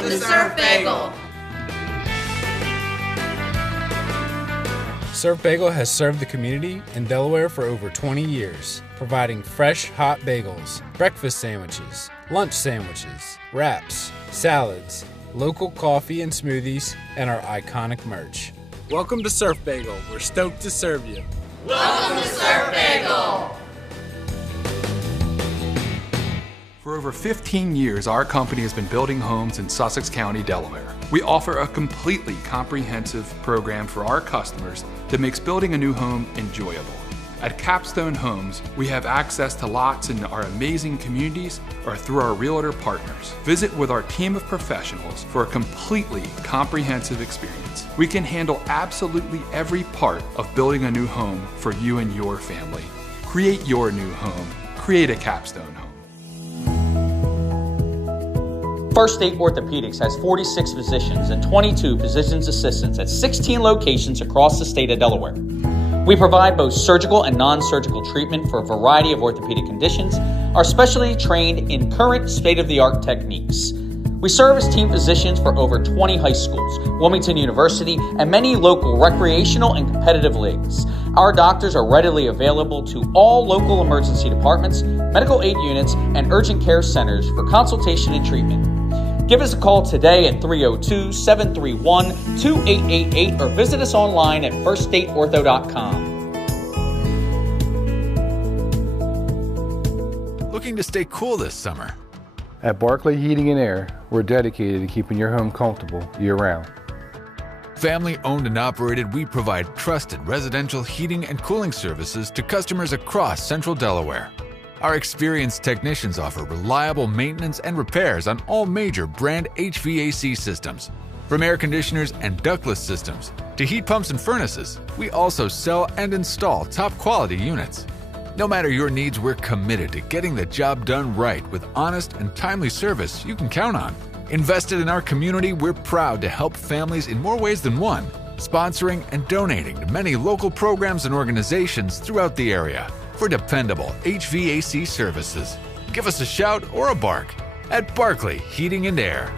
Welcome to Surf Bagel. Surf Bagel has served the community in Delaware for over 20 years, providing fresh, hot bagels, breakfast sandwiches, lunch sandwiches, wraps, salads, local coffee and smoothies, and our iconic merch. Welcome to Surf Bagel. We're stoked to serve you. Welcome to Surf Bagel. For over 15 years, our company has been building homes in Sussex County, Delaware. We offer a completely comprehensive program for our customers that makes building a new home enjoyable. At Capstone Homes, we have access to lots in our amazing communities or through our realtor partners. Visit with our team of professionals for a completely comprehensive experience. We can handle absolutely every part of building a new home for you and your family. Create your new home. Create a Capstone Home. First State Orthopedics has 46 physicians and 22 physician's assistants at 16 locations across the state of Delaware. We provide both surgical and non-surgical treatment for a variety of orthopedic conditions, are specially trained in current state-of-the-art techniques. We serve as team physicians for over 20 high schools, Wilmington University, and many local recreational and competitive leagues. Our doctors are readily available to all local emergency departments, medical aid units, and urgent care centers for consultation and treatment. Give us a call today at 302-731-2888 or visit us online at firststateortho.com. Looking to stay cool this summer? At Barclay Heating and Air, we're dedicated to keeping your home comfortable year-round. Family owned and operated, we provide trusted residential heating and cooling services to customers across central Delaware. Our experienced technicians offer reliable maintenance and repairs on all major brand HVAC systems. From air conditioners and ductless systems to heat pumps and furnaces, we also sell and install top quality units. No matter your needs, we're committed to getting the job done right with honest and timely service you can count on. Invested in our community, we're proud to help families in more ways than one, sponsoring and donating to many local programs and organizations throughout the area. For dependable HVAC services, give us a shout or a bark at Barclay Heating and Air.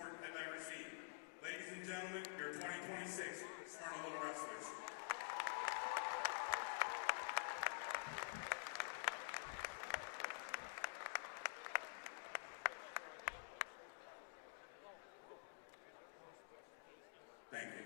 sport I've ever seen. Ladies and gentlemen, your 2026 Smyrna Wrestlers. Thank you.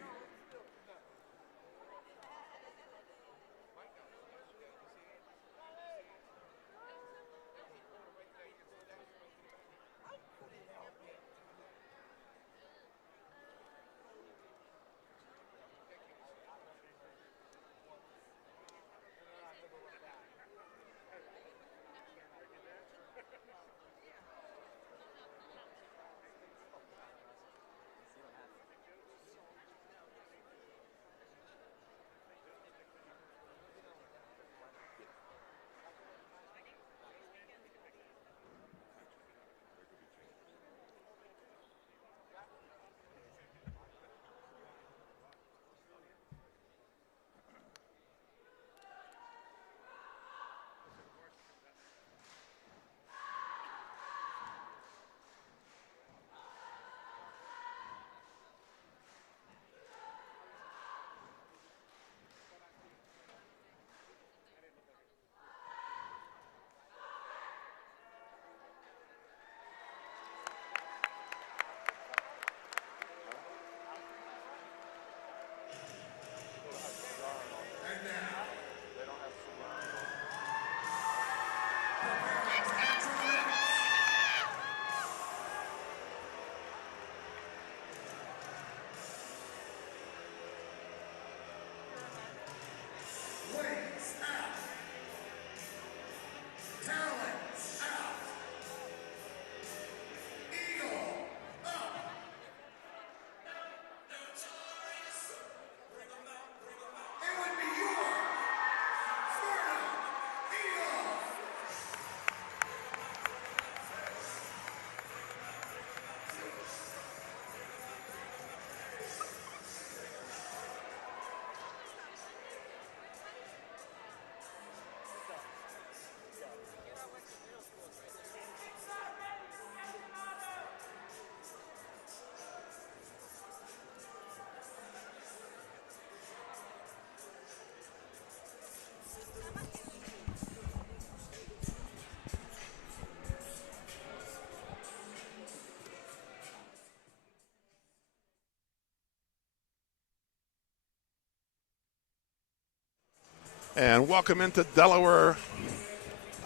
And welcome into Delaware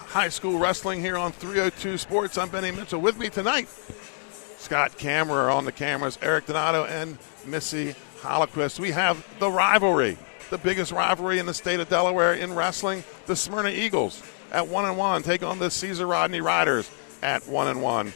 High School Wrestling here on 302 Sports. I'm Benny Mitchell. With me tonight, Scott Kammerer on the cameras, Eric Donato, and Missy Holoquist. We have the rivalry, the biggest rivalry in the state of Delaware in wrestling. The Smyrna Eagles at 1-1 take on the Caesar Rodney Riders at 1-1.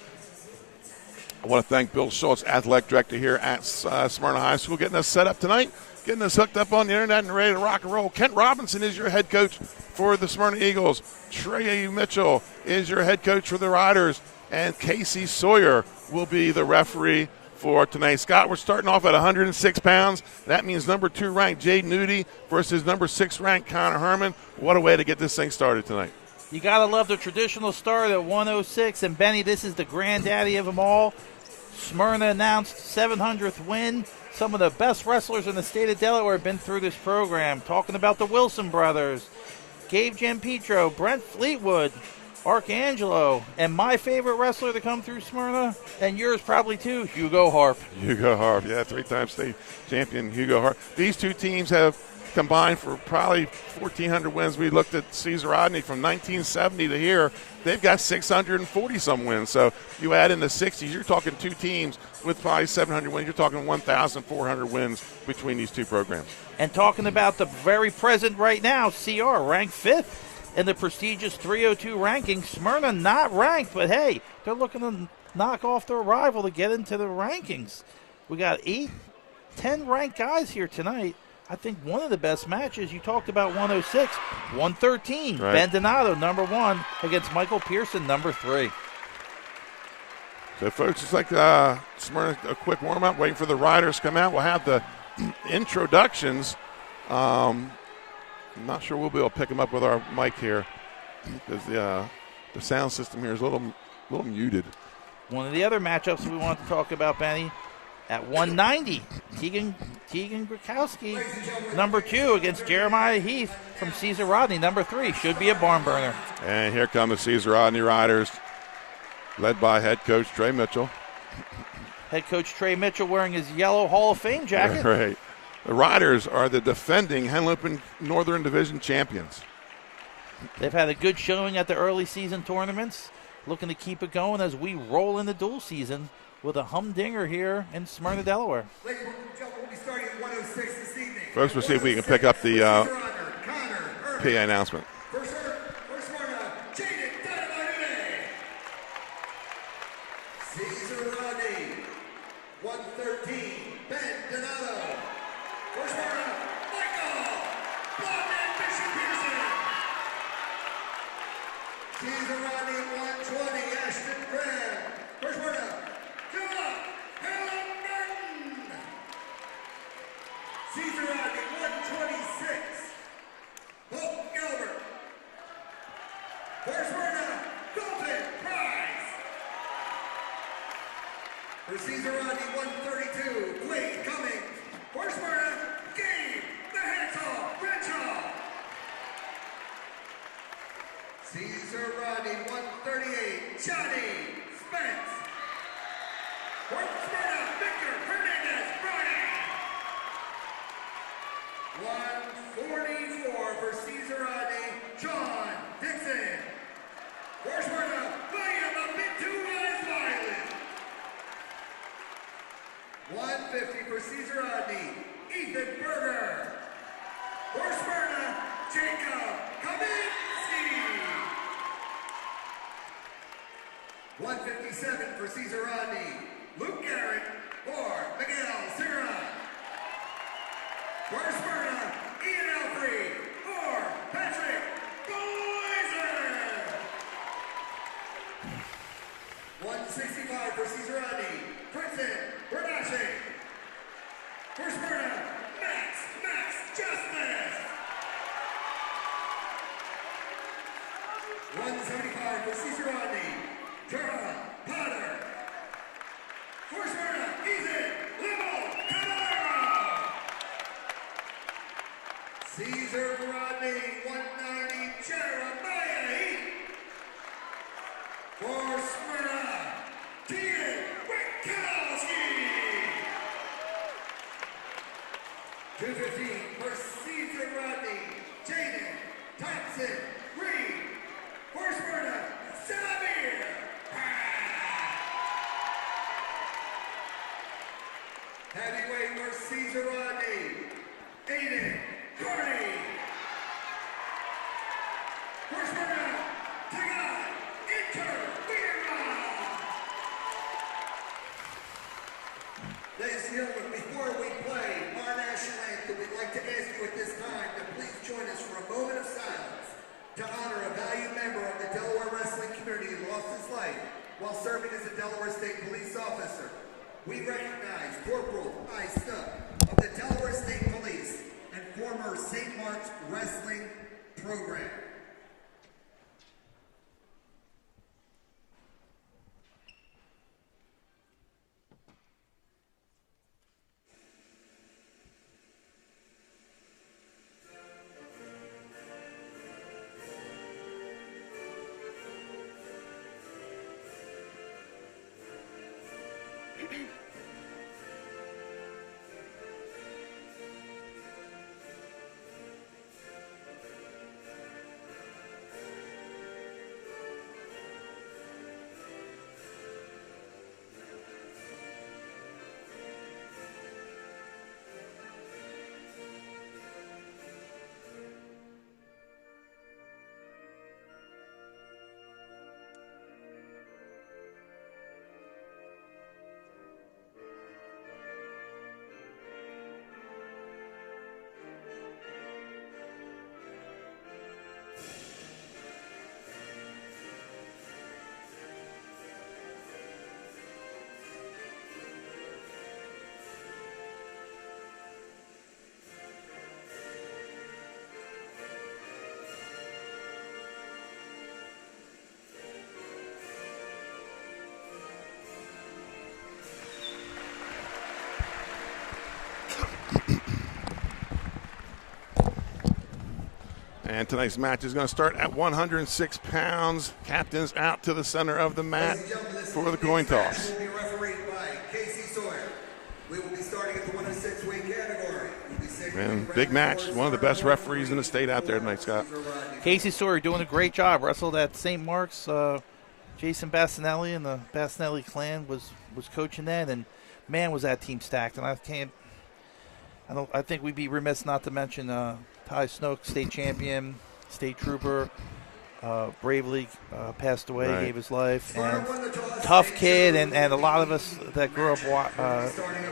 I want to thank Bill Schultz, athletic director here at Smyrna High School, getting us set up tonight, getting us hooked up on the internet and ready to rock and roll. Kent Robinson is your head coach for the Smyrna Eagles. Trey Mitchell is your head coach for the Riders. And Casey Sawyer will be the referee for tonight. Scott, we're starting off at 106 pounds. That means number 2 ranked Jade Nudie versus number 6 ranked Connor Herman. What a way to get this thing started tonight. You got to love the traditional start at 106. And, Benny, this is the granddaddy of them all. Smyrna announced 700th win. Some of the best wrestlers in the state of Delaware have been through this program. Talking about the Wilson brothers, Gabe Gianpietro, Brent Fleetwood, Arcangelo, and my favorite wrestler to come through Smyrna, and yours probably too, Hugo Harp. Hugo Harp, yeah, 3-time state champion Hugo Harp. These two teams have combined for probably 1,400 wins. We looked at Caesar Rodney from 1970 to here. They've got 640-some wins. So you add in the 60s, you're talking two teams with probably 700 wins. You're talking 1,400 wins between these two programs. And talking about the very present right now, CR ranked 5th in the prestigious 302 ranking. Smyrna not ranked, but hey, they're looking to knock off their rival to get into the rankings. We got 8, 10 ranked guys here tonight. I think one of the best matches, you talked about 106, 113. Right. Ben Donato, number 1, against Michael Pearson, number 3. So, folks, it's like Smyrna, a quick warm-up, waiting for the riders to come out. We'll have the introductions. I'm not sure we'll be able to pick them up with our mic here because the sound system here is a little muted. One of the other matchups we want to talk about, Benny, at 190, Tegan Grakowski, number 2, against Jeremiah Heath from Caesar Rodney, number 3. Should be a barn burner. And here come the Caesar Rodney Riders, led by head coach Trey Mitchell. Head coach Trey Mitchell wearing his yellow Hall of Fame jacket. Right. The Riders are the defending Henlopen Northern Division champions. They've had a good showing at the early season tournaments, looking to keep it going as we roll into dual season with a humdinger here in Smyrna, Delaware. Ladies and gentlemen, we'll be starting at 106 this evening. Folks, we'll see if we can pick up the PA announcement. First Smyrna, Jaden Dynamite. Caesar Rodney, 113, Ben Donato. First Smyrna, Michael Blondin Bishop Pearson. Caesar Rodney, 120, Ashton Graham. First Smyrna, Philip Helen Martin. Caesar Rodney, 126, Hope Gilbert. First Smyrna, Colton Price. For Caesar Rodney, 132, Quade Cummings. First Smyrna, Gabe the Hansel Renshaw. Caesar Rodney, 138, Johnny Spence. First Smyrna, Victor Hernandez Brody. 144 for Caesar Rodney, John Dixon. First Smyrna, William Abintu Wiley. 150 for Caesar Rodney, Ethan Berger. First Smyrna, Jacob Kaminski. 157 for Caesar Rodney, Luke Garrett or Miguel Sierra. First Smyrna, Ian Alfrey or Patrick Boiser. 165 for Caesar Rodney, Princeton Bernaschi. First Smyrna, Max Justice. 175 for Caesar Rodney, Tara Potter. First Smyrna, Ethan Limo Caballero. Caesar Rodney, 190, Jeremiah Heath. For Smyrna, Tegan Witkowski. 215 for Caesar Rodney, Jaden Thompson Reed. For Smyrna, Samir. Heavyweight for Caesar Rodney, Aiden Carney. For Smyrna, Tagai Intervira. Ladies and gentlemen, before we play our national anthem, we'd like to ask you at this time to please join us for a moment of silence to honor a valued member of the Delaware wrestling community who lost his life while serving as a Delaware State Police officer. We recognize Corporal I. Snook of the Delaware State Police and former St. Mark's Wrestling program. And tonight's match is going to start at 106 pounds. Captains out to the center of the mat for the coin toss. Will be refereed by Casey Sawyer. We will be starting at the 106 weight category. And big match. One of the best referees in the state out there tonight, Scott. Casey Sawyer doing a great job. Wrestled at St. Mark's. Jason Bassinelli and the Bassinelli clan was coaching that, and man, was that team stacked. And I think we'd be remiss not to mention Ty Snook, state champion, state trooper, bravely passed away, Right. Gave his life, and tough kid, and a lot of us that grew up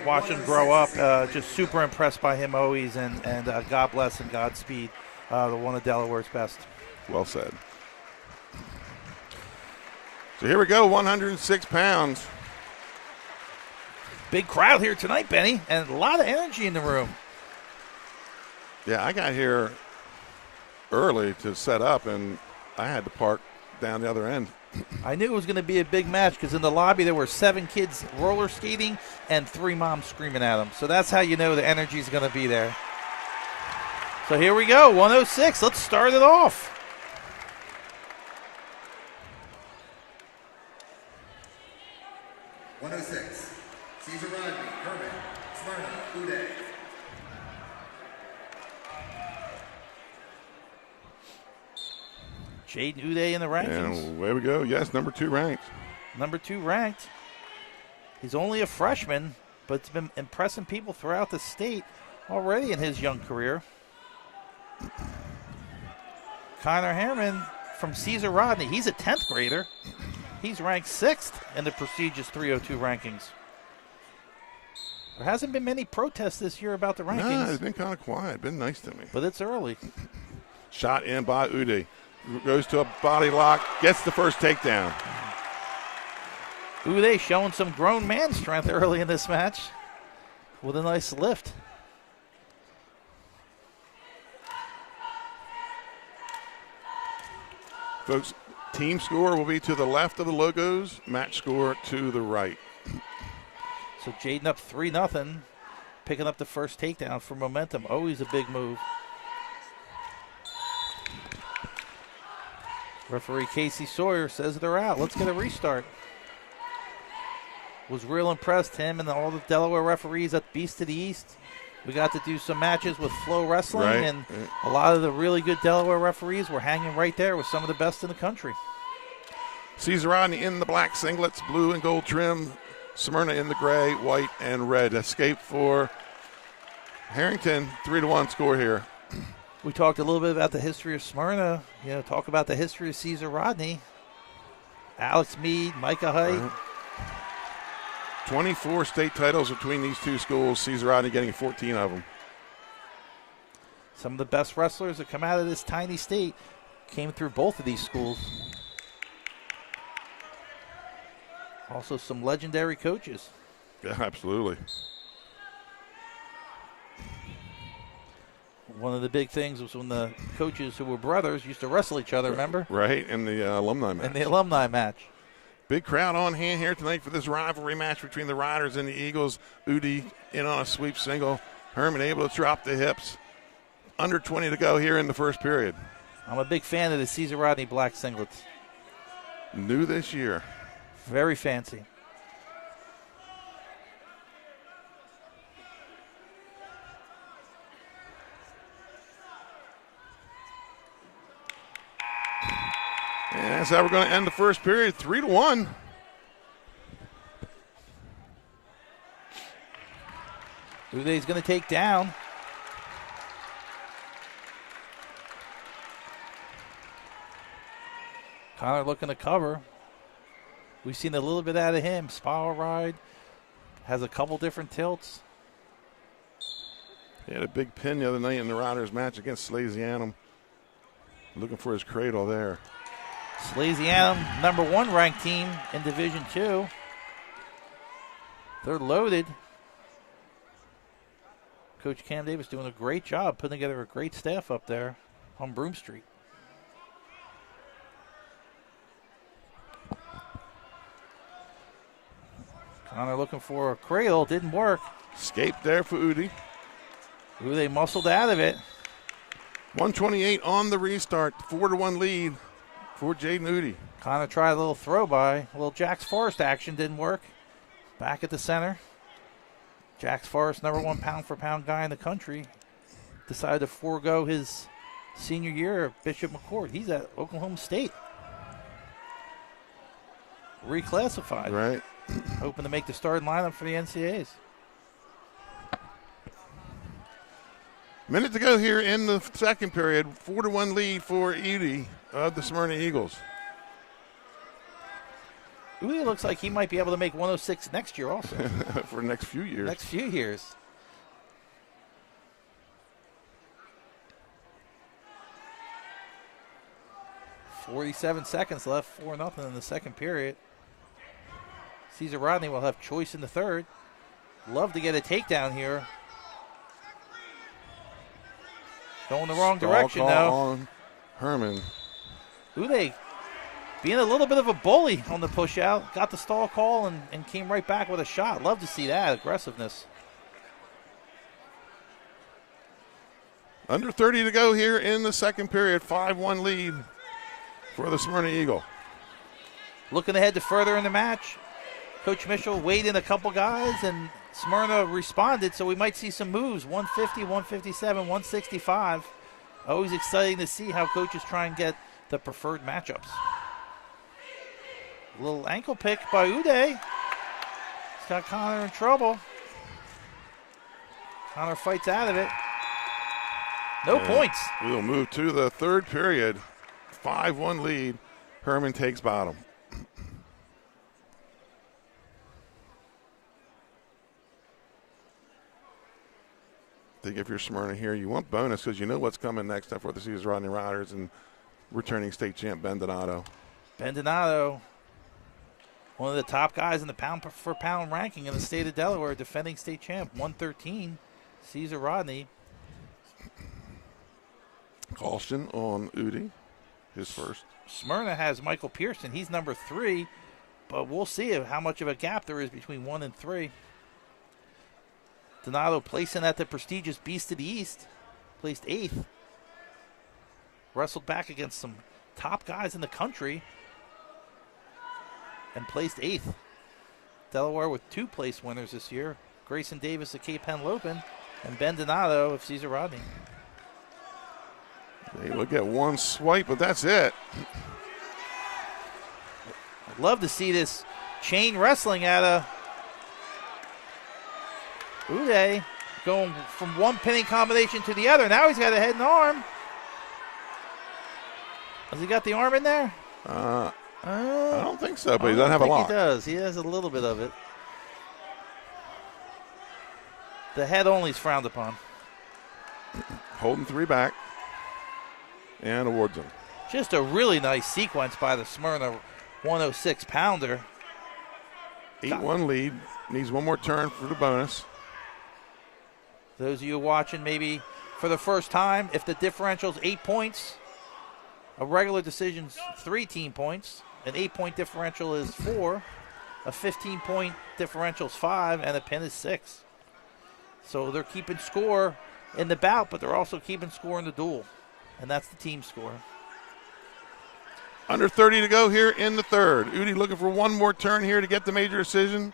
watching him grow up, just super impressed by him always, and God bless and Godspeed, one of Delaware's best. Well said. So here we go, 106 pounds. Big crowd here tonight, Benny, and a lot of energy in the room. Yeah, I got here early to set up, and I had to park down the other end. I knew it was going to be a big match because in the lobby there were 7 kids roller skating and 3 moms screaming at them. So that's how you know the energy is going to be there. So here we go, 106. Let's start it off. Caesar Rodney, Herman, Smyrna, Uday. Jaden Uday in the rankings. And away we go. Yes, number 2 ranked. Number 2 ranked. He's only a freshman, but it's been impressing people throughout the state already in his young career. Connor Harriman from Caesar Rodney. He's a 10th grader. He's ranked 6th in the prestigious 302 rankings. There hasn't been many protests this year about the rankings. Nah, it's been kind of quiet. Been nice to me. But it's early. Shot in by Uday. Goes to a body lock. Gets the first takedown. Uday showing some grown man strength early in this match with a nice lift. Folks, team score will be to the left of the logos. Match score to the right. So Jaden up 3-0, picking up the first takedown for momentum. Always a big move. Referee Casey Sawyer says they're out. Let's get a restart. Was real impressed, him and all the Delaware referees at Beast of the East. We got to do some matches with Flow Wrestling, Right. and a lot of the really good Delaware referees were hanging right there with some of the best in the country. Caesar Rodney in the black singlets, blue and gold trim. Smyrna in the gray, white, and red. Escape for Harrington. 3-1 score here. We talked a little bit about the history of Smyrna. Talk about the history of Caesar Rodney. Alex Mead, Micah Height. 24 state titles between these two schools. Caesar Rodney getting 14 of them. Some of the best wrestlers that come out of this tiny state came through both of these schools. Also some legendary coaches. Yeah, absolutely. One of the big things was when the coaches who were brothers used to wrestle each other, remember? Right, in the alumni match. In the alumni match. Big crowd on hand here tonight for this rivalry match between the Riders and the Eagles. Uday in on a sweep single. Herman able to drop the hips. Under 20 to go here in the first period. I'm a big fan of the Caesar Rodney black singlets. New this year. Very fancy. And that's how we're going to end the first period, 3-1. Uday's going to take down. Connor looking to cover. We've seen a little bit out of him. Spiral ride. Has a couple different tilts. He had a big pin the other night in the Riders match against Slasianum. Looking for his cradle there. Slasianum, number 1 ranked team in Division II. They're loaded. Coach Cam Davis doing a great job putting together a great staff up there on Broome Street. Connor looking for a cradle, didn't work. Escape there for Uday. Uday muscled out of it. 128 on the restart. 4-1 lead for Jaden Udy. Connor tried a little throw by. A little Jax Forrest action didn't work. Back at the center. Jax Forrest, number 1 pound-for-pound guy in the country, decided to forego his senior year at Bishop McCord. He's at Oklahoma State. Reclassified. Right. Hoping to make the starting lineup for the NCAAs. Minute to go here in the second period. 4-1 lead for Udy of the Smyrna Eagles. Udy looks like he might be able to make 106 next year also. For the next few years. Next few years. .47 seconds left, 4-0 in the second period. Caesar Rodney will have choice in the third. Love to get a takedown here. Going the wrong direction now. On Herman. Uday being a little bit of a bully on the push out. Got the stall call and came right back with a shot. Love to see that aggressiveness. Under 30 to go here in the second period. 5-1 lead for the Smyrna Eagle. Looking ahead to further in the match. Coach Mitchell weighed in a couple guys, and Smyrna responded, so we might see some moves. 150, 157, 165. Always exciting to see how coaches try and get the preferred matchups. A little ankle pick by Uday. He's got Connor in trouble. Connor fights out of it. No points. We'll move to the third period. 5-1 lead. Herman takes bottom. I think if you're Smyrna here, you want bonus because you know what's coming next up for the Caesar Rodney Riders and returning state champ Ben Donato. Ben Donato, one of the top guys in the pound-for-pound ranking in the state of Delaware, defending state champ, 113. Caesar Rodney. Caution on Udy, his first. Smyrna has Michael Pearson. He's number 3, but we'll see how much of a gap there is between 1 and 3. Donato placing at the prestigious Beast of the East, placed 8th. Wrestled back against some top guys in the country and placed 8th. Delaware with 2 place winners this year, Grayson Davis of Cape Henlopen and Ben Donato of Caesar Rodney. They look at one swipe, but that's it. I'd love to see this chain wrestling at a Uday going from one pinning combination to the other. Now he's got a head and arm. Has he got the arm in there? I don't think so, but he doesn't have a lot. He does. He has a little bit of it. The head only is frowned upon. Holding 3 back and awards him. Just a really nice sequence by the Smyrna 106 pounder. 8-1 lead. Needs one more turn for the bonus. Those of you watching maybe for the first time, if the differential is 8 points, a regular decision's 3 team points, an 8-point differential is 4, a 15-point differential is 5, and a pin is 6. So they're keeping score in the bout, but they're also keeping score in the duel, and that's the team score. Under 30 to go here in the third. Udy looking for one more turn here to get the major decision.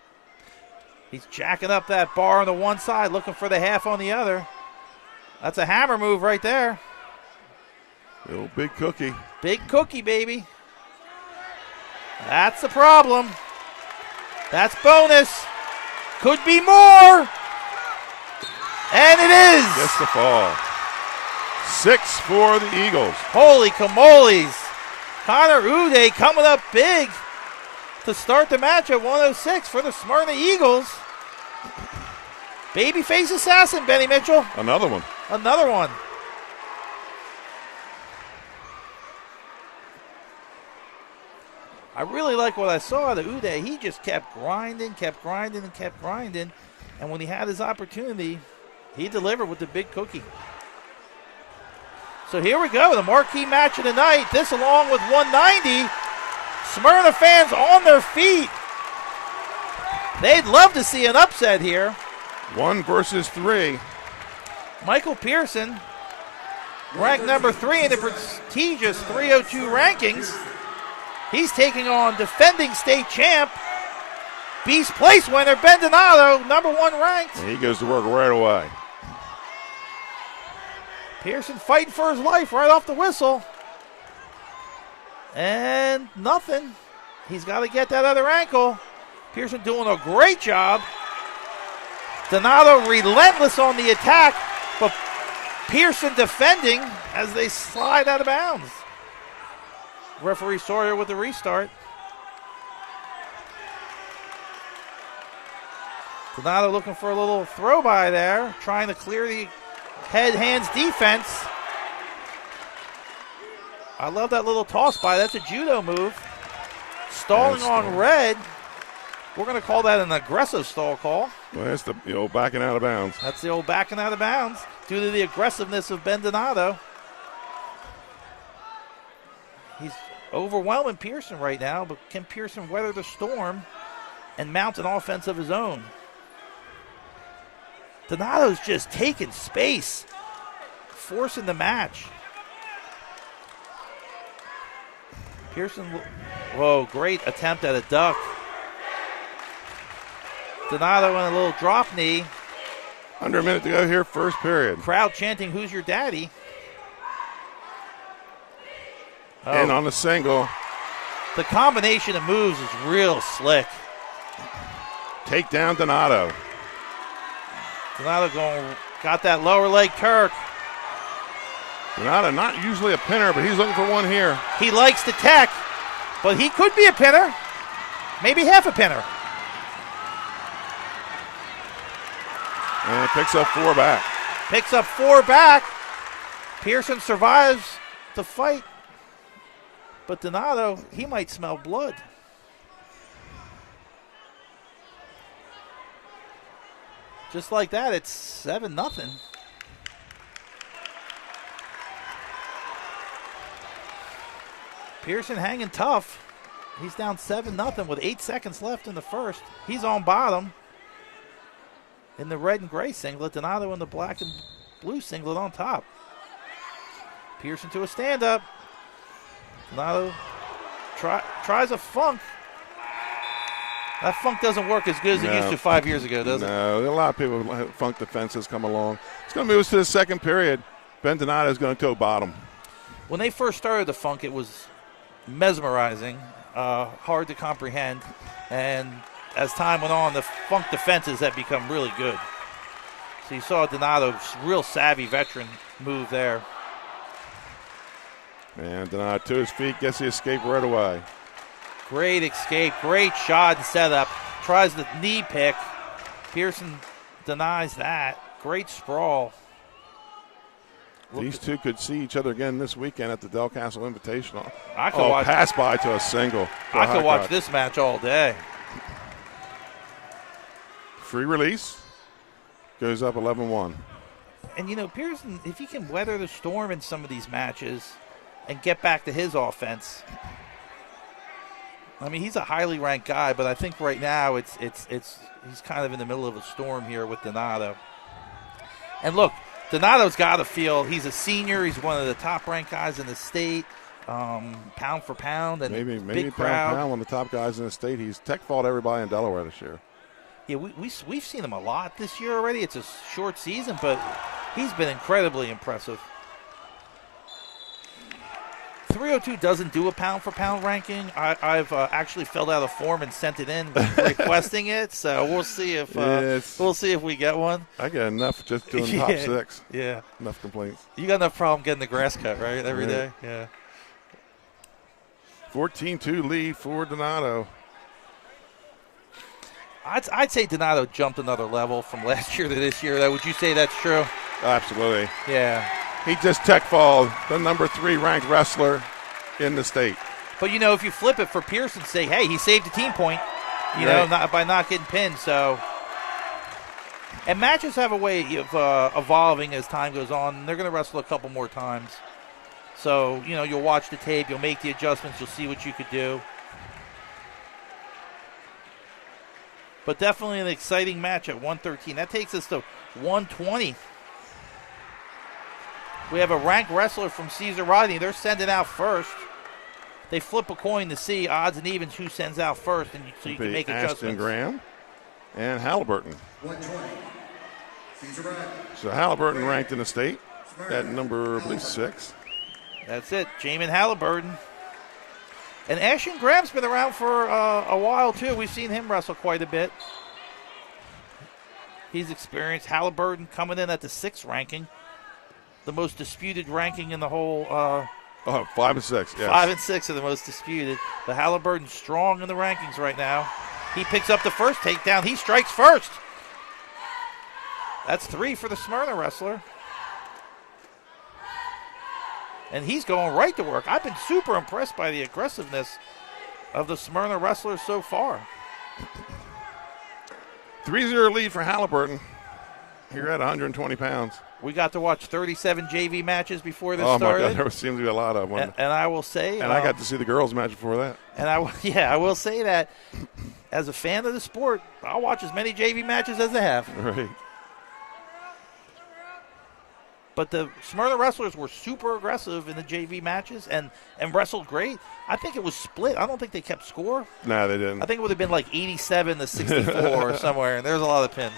He's jacking up that bar on the one side, looking for the half on the other. That's a hammer move right there. Little big cookie. Big cookie, baby. That's the problem. That's bonus. Could be more. And it is. Gets the fall. 6 for the Eagles. Holy camoles. Connor Uday coming up big to start the match at 106 for the Smyrna Eagles. Babyface assassin, Benny Mitchell. Another one. Another one. I really like what I saw of the Uday. He just kept grinding. And when he had his opportunity, he delivered with the big cookie. So here we go, the marquee match of the night. This along with 190. Smyrna fans on their feet. They'd love to see an upset here. 1 versus 3. Michael Pearson ranked number 3 in the prestigious 302 rankings. He's taking on defending state champ, Beast Place winner Ben Donato, number 1 ranked. And he goes to work right away. Pearson fighting for his life right off the whistle. And nothing. He's got to get that other ankle. Pearson doing a great job. Donato relentless on the attack, but Pearson defending as they slide out of bounds. Referee Sawyer with the restart. Donato looking for a little throw by there, trying to clear the head-hands defense. I love that little toss by. That's a judo move. Stalling on red. We're going to call that an aggressive stall call. Well, that's the old backing out of bounds. That's the old backing out of bounds due to the aggressiveness of Ben Donato. He's overwhelming Pearson right now, but can Pearson weather the storm and mount an offense of his own? Donato's just taking space, forcing the match. Pearson, whoa, great attempt at a duck. Donato in a little drop knee. Under a minute to go here, first period. Crowd chanting, "Who's your daddy?" And on the single. The combination of moves is real slick. Take down Donato. Donato got that lower leg Turk. Donato not usually a pinner, but he's looking for one here. He likes the tech, but he could be a pinner. Maybe half a pinner. And picks up 4 back. Picks up 4 back. Pearson survives the fight. But Donato, he might smell blood. Just like that, it's 7-0. Pearson hanging tough. He's down 7-0 with 8 seconds left in the first. He's on bottom in the red and gray singlet. Donato in the black and blue singlet on top. Pearson to a stand-up. Donato tries a funk. That funk doesn't work as good as it used to 5 years ago, does it? No, a lot of people funk defenses come along. It's going to move us to the second period. Ben Donato is going to go bottom. When they first started the funk, it was mesmerizing, hard to comprehend, and as time went on, the funk defenses have become really good. So you saw Donato's real savvy veteran move there. And Donato to his feet, gets the escape right away. Great escape, great shot and setup. Tries the knee pick. Pearson denies that. Great sprawl. These two could see each other again this weekend at the Del Castle Invitational. I could watch, pass by to a single. I could watch this match all day. Free release. Goes up 11-1. And, you know, Pearson, if he can weather the storm in some of these matches and get back to his offense, I mean, he's a highly ranked guy, but I think right now he's kind of in the middle of a storm here with Donato. And look, Donato's got to feel he's a senior. He's one of the top-ranked guys in the state, pound for pound, and maybe big crowd. Pound, one of the top guys in the state. He's tech-fought everybody in Delaware this year. Yeah, we've seen him a lot this year already. It's a short season, but he's been incredibly impressive. 302 doesn't do a pound-for-pound ranking. I've actually filled out a form and sent it in requesting it, so we'll see if we get one. I get enough just doing top 6. Yeah. Enough complaints. You got enough problem getting the grass cut, right, every day? Yeah. 14-2 lead for Donato. I'd say Donato jumped another level from last year to this year, though. Would you say that's true? Absolutely. Yeah. He just tech-falled the number 3 ranked wrestler in the state. But, you know, if you flip it for Pearson, say, hey, he saved a team point, you know, by not getting pinned. So, and matches have a way of evolving as time goes on. They're going to wrestle a couple more times. So, you know, you'll watch the tape. You'll make the adjustments. You'll see what you could do. But definitely an exciting match at 113. That takes us to 120. We have a ranked wrestler from Caesar Rodney. They're sending out first. They flip a coin to see odds and evens who sends out first, and so you can make adjustments. Ashton Graham and Halliburton. 120. Caesar Rodney. So Halliburton ranked in the state at number, I believe, 6. That's it, Jamin Halliburton. And Ashton Graham's been around for a while, too. We've seen him wrestle quite a bit. He's experienced. Halliburton coming in at the 6th ranking, the most disputed ranking in the whole 5 and 6, yes. 5 and 6 are the most disputed. But Halliburton's strong in the rankings right now. He picks up the first takedown. He strikes first. That's 3 for the Smyrna wrestler. And he's going right to work. I've been super impressed by the aggressiveness of the Smyrna wrestlers so far. 3-0 lead for Halliburton here at 120 pounds. We got to watch 37 JV matches before this started. started. Oh, my God, there seems to be a lot of them. And I will say... And I got to see the girls' match before that. And I will say that as a fan of the sport, I'll watch as many JV matches as they have. Right. But the Smyrna wrestlers were super aggressive in the JV matches and wrestled great. I think it was split. I don't think they kept score. No, they didn't. I think it would have been like 87 to 64 or somewhere, and there's a lot of pins.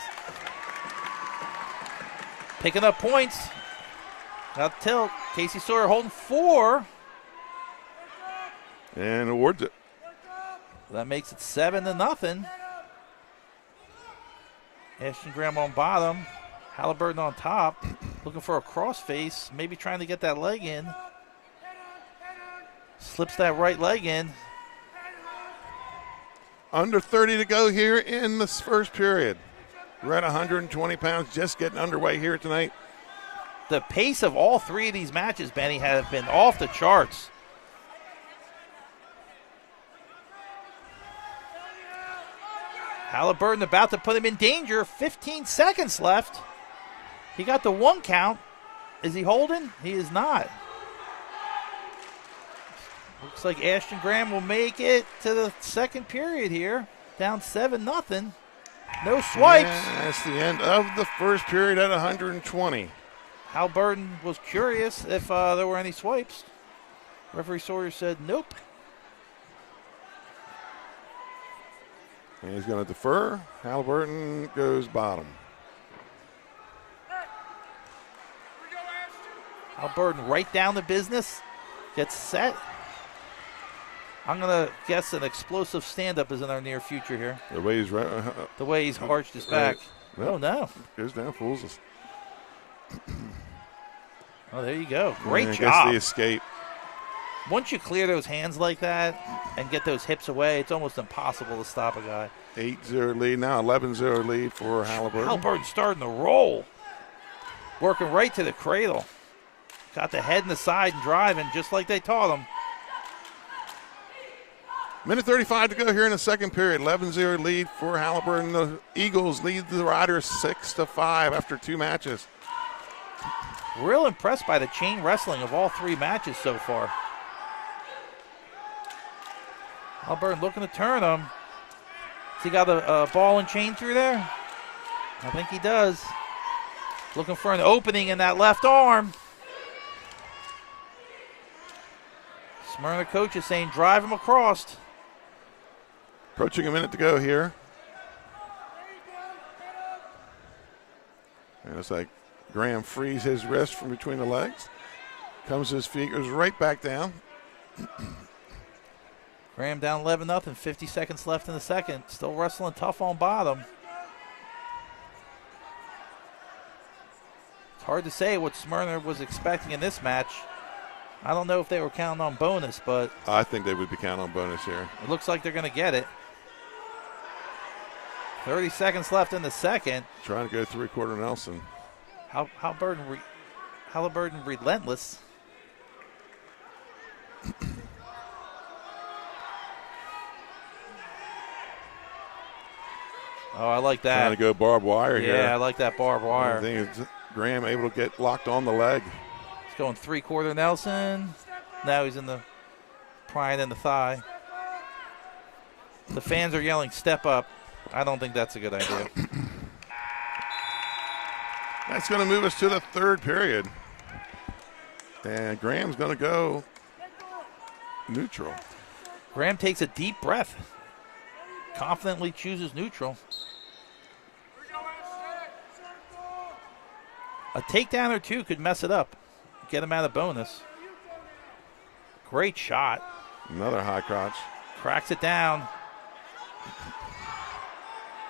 Picking up points. Out tilt. Casey Sawyer holding 4. And awards it. That makes it 7-0. Ashton Graham on bottom. Halliburton on top. Looking for a crossface. Maybe trying to get that leg in. Slips that right leg in. Under 30 to go here in this first period. We're at 120 pounds, just getting underway here tonight. The pace of all 3 of these matches, Benny, have been off the charts. Halliburton about to put him in danger. 15 seconds left. He got the 1 count. Is he holding? He is not. Looks like Ashton Graham will make it to the second period here. Down 7-0. No swipes. And that's the end of the first period at 120. Halliburton was curious if there were any swipes. Referee Sawyer said nope. And he's going to defer. Halliburton goes bottom. Halliburton right down to business. Gets set. I'm going to guess an explosive stand-up is in our near future here. The way he's the way he's arched his back. No. Oh, no. Goes down, fools us. Oh, there you go. Great job. Gets the escape. Once you clear those hands like that and get those hips away, it's almost impossible to stop a guy. 8-0 lead, now 11-0 lead for Halliburton. Halliburton's starting to roll. Working right to the cradle. Got the head and the side and driving just like they taught him. Minute 35 to go here in the second period. 11-0 lead for Halliburton. The Eagles lead the Riders 6-5 after 2 matches. Real impressed by the chain wrestling of all 3 matches so far. Halliburton looking to turn him. Has he got a ball and chain through there? I think he does. Looking for an opening in that left arm. Smyrna coach is saying drive him across. Approaching a minute to go here. And it's like Graham frees his wrist from between the legs. Comes to his feet, goes right back down. Graham down 11-0, 50 seconds left in the second. Still wrestling tough on bottom. It's hard to say what Smyrna was expecting in this match. I don't know if they were counting on bonus, but I think they would be counting on bonus here. It looks like they're going to get it. 30 seconds left in the second. Trying to go 3/4 Nelson. Halliburton relentless. Oh, I like that. Trying to go barbed wire here. Yeah, I like that barbed wire. I think it's Graham able to get locked on the leg. He's going 3/4 Nelson. Now he's prying in the thigh. The fans are yelling, step up. I don't think that's a good idea. That's going to move us to the third period. And Graham's going to go neutral. Graham takes a deep breath, confidently chooses neutral. A takedown or two could mess it up, get him out of bonus. Great shot. Another high crotch. Cracks it down.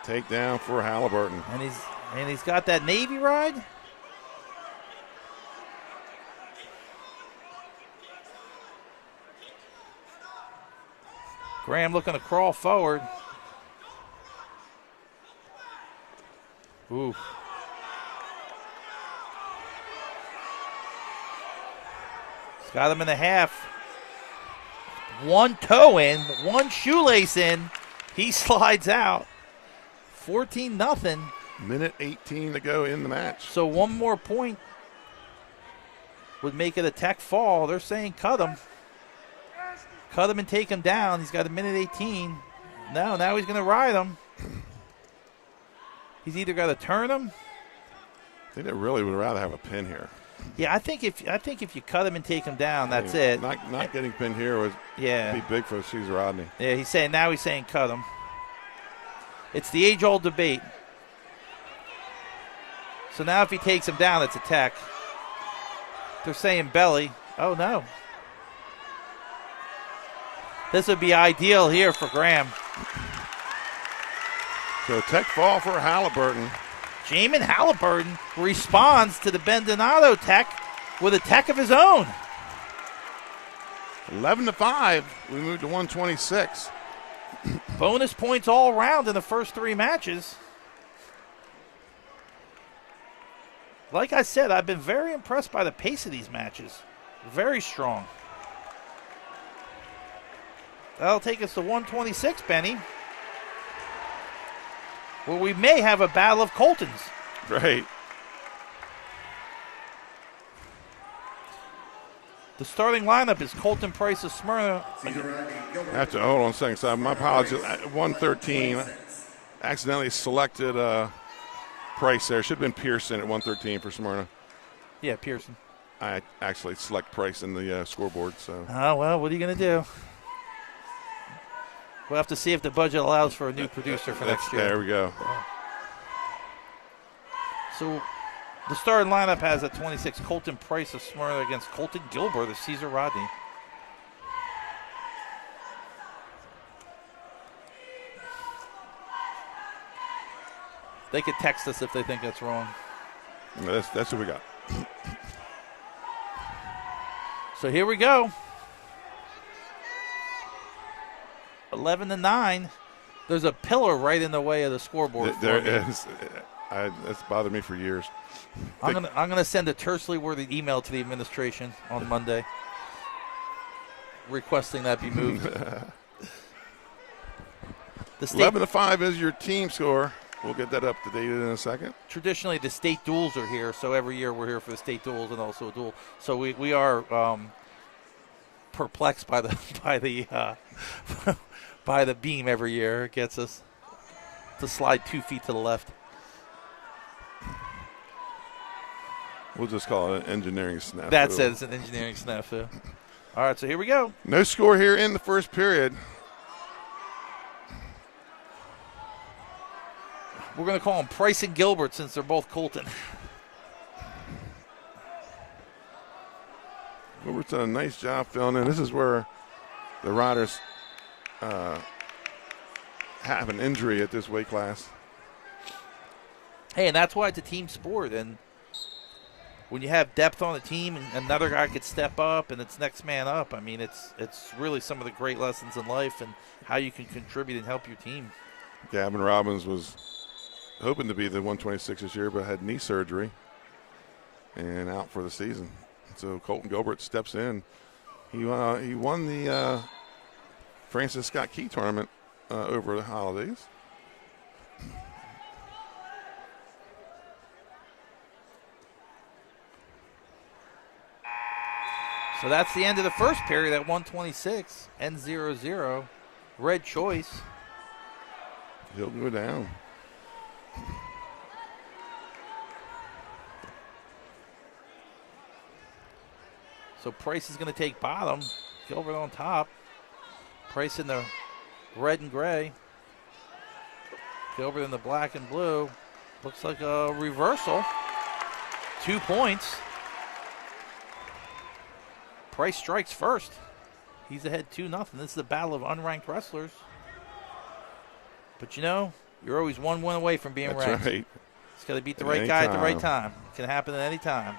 Takedown for Halliburton. And he's got that Navy ride. Graham looking to crawl forward. Ooh. He's got him in the half. One toe in, one shoelace in. He slides out. 14-0. Minute 18 to go in the match. So one more point would make it a tech fall. They're saying cut him. Cut him and take him down. He's got a minute 18. No, now he's going to ride him. He's either got to turn him. I think they really would rather have a pin here. Yeah, I think if you cut him and take him down, that's it. Not getting pinned here would be big for Caesar Rodney. Yeah, he's saying cut him. It's the age-old debate. So now if he takes him down, it's a tech. They're saying belly. Oh, no. This would be ideal here for Graham. So tech fall for Halliburton. Jamin Halliburton responds to the Bendonado tech with a tech of his own. 11-5. We moved to 126. Bonus points all around in the first three matches. Like I said, I've been very impressed by the pace of these matches. Very strong. That'll take us to 126, Benny, where we may have a battle of Coltons. Right. The starting lineup is Colton Price of Smyrna. I have to hold on a second. So my apologies. At 113, accidentally selected Price there. Should have been Pearson at 113 for Smyrna. Yeah, Pearson. I actually select Price in the scoreboard. So. Oh, well, what are you going to do? We'll have to see if the budget allows for a new producer for next year. There we go. So the starting lineup has at 26 Colton Price of Smyrna against Colton Gilbert of Caesar Rodney. They could text us if they think that's wrong. That's what we got. So here we go. 11-9. There's a pillar right in the way of the scoreboard. There is. That's bothered me for years. I'm gonna send a tersely worded email to the administration on Monday, requesting that be moved. 11-5 is your team score. We'll get that up to date in a second. Traditionally, the state duels are here, so every year we're here for the state duels and also a duel. So we are perplexed by the by the beam every year. It gets us to slide 2 feet to the left. We'll just call it an engineering snafu. That's it. It's an engineering snafu. All right, so here we go. No score here in the first period. We're going to call them Price and Gilbert since they're both Colton. Gilbert's done a nice job filling in. This is where the riders have an injury at this weight class. Hey, and that's why it's a team sport. And when you have depth on the team and another guy could step up and it's next man up, I mean, it's really some of the great lessons in life and how you can contribute and help your team. Gavin Robbins was hoping to be the 126 this year, but had knee surgery and out for the season. So Colton Gilbert steps in. He won the Francis Scott Key tournament over the holidays. So that's the end of the first period at 126, end 0-0. Red choice. He'll go down. So Price is going to take bottom. Gilbert on top. Price in the red and gray. Gilbert in the black and blue. Looks like a reversal. 2 points. Price strikes first. He's ahead 2-0. This is the battle of unranked wrestlers. But you know, you're always one win away from being ranked. Right. It's got to beat the right guy at the right time. It can happen at any time.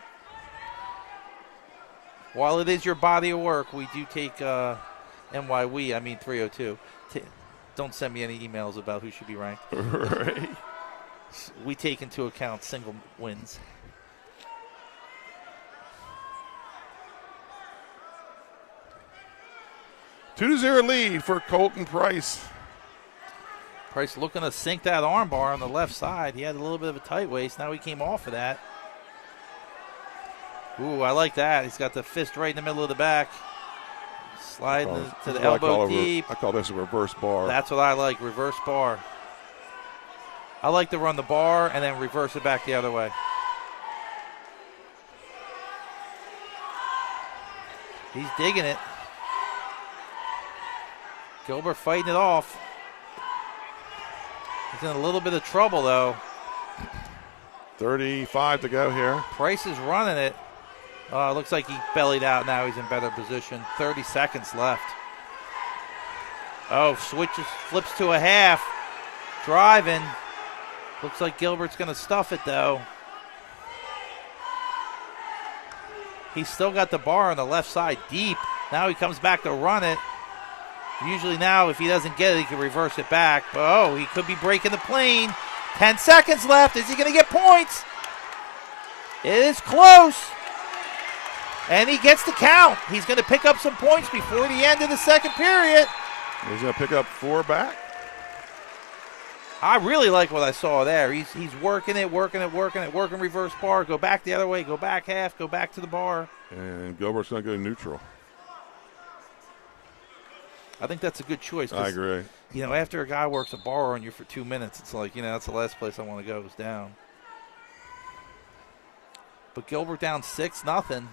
While it is your body of work, we do take NYW, I mean 302. Don't send me any emails about who should be ranked. Right. We take into account single wins. Two to 0 lead for Colton Price. Price looking to sink that arm bar on the left side. He had a little bit of a tight waist. Now he came off of that. Ooh, I like that. He's got the fist right in the middle of the back. Sliding to the elbow deep. I call this a reverse bar. That's what I like, reverse bar. I like to run the bar and then reverse it back the other way. He's digging it. Gilbert fighting it off. He's in a little bit of trouble, though. 35 to go here. Price is running it. Looks like he bellied out. Now he's in better position. 30 seconds left. Oh, flips to a half. Driving. Looks like Gilbert's going to stuff it, though. He's still got the bar on the left side deep. Now he comes back to run it. Usually now, if he doesn't get it, he can reverse it back. But, oh, he could be breaking the plane. 10 seconds left. Is he going to get points? It is close. And he gets the count. He's going to pick up some points before the end of the second period. He's going to pick up 4 back. I really like what I saw there. He's working working reverse bar. Go back the other way. Go back half. Go back to the bar. And Gilbert's going to go neutral. I think that's a good choice. I agree. You know, after a guy works a bar on you for 2 minutes, it's like, you know, that's the last place I want to go is down. But Gilbert down 6-0.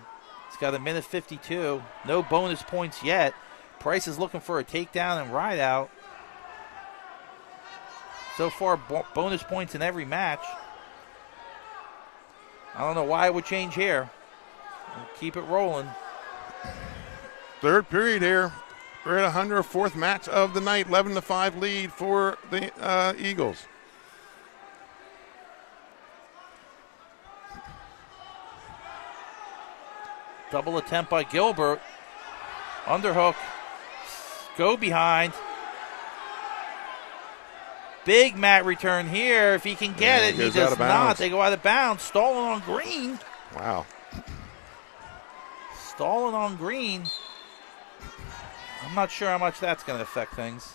He's got a minute 52. No bonus points yet. Price is looking for a takedown and ride out. So far, bonus points in every match. I don't know why it would change here. We'll keep it rolling. Third period here. We're at 104th match of the night. 11-5 lead for the Eagles. Double attempt by Gilbert. Underhook. Go behind. Big mat return here. If he can get it, he does not. They go out of bounds. Stolen on green. Wow. Stolen on green. I'm not sure how much that's going to affect things.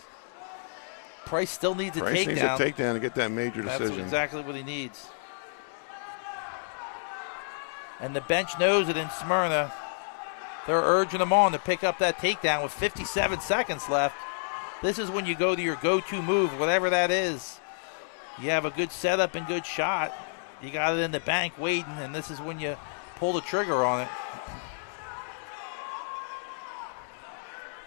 Price still needs a takedown. Price needs a takedown to get that major decision. That's exactly what he needs. And the bench knows it in Smyrna. They're urging him on to pick up that takedown with 57 seconds left. This is when you go to your go-to move, whatever that is. You have a good setup and good shot. You got it in the bank waiting, and this is when you pull the trigger on it.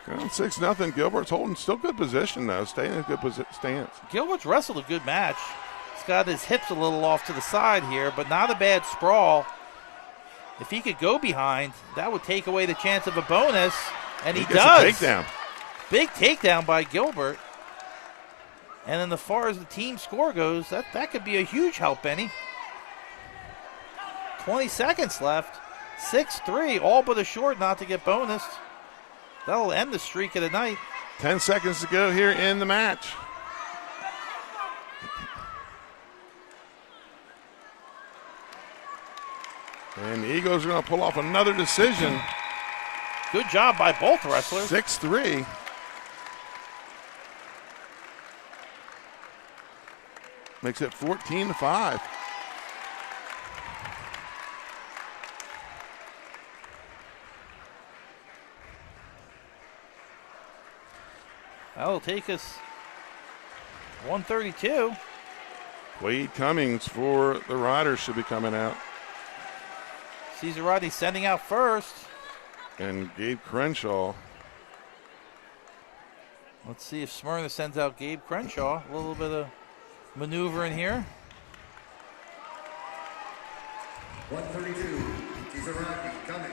6-0. Gilbert's holding still good position, though. Staying in a good stance. Gilbert's wrestled a good match. He's got his hips a little off to the side here, but not a bad sprawl. If he could go behind, that would take away the chance of a bonus, and he does. A takedown. Big takedown by Gilbert. And then as far as the team score goes, that could be a huge help, Benny. 20 seconds left. 6-3, all but a short not to get bonused. That'll end the streak of the night. 10 seconds to go here in the match. And the Eagles are going to pull off another decision. Good job by both wrestlers. 6-3. Makes it 14-5. That'll take us 132. Wade Cummings for the Riders should be coming out. Caesar Rodney sending out first. And Gabe Crenshaw. Let's see if Smyrna sends out Gabe Crenshaw. A little bit of maneuver in here. 132, he's a Rodney, Cummings.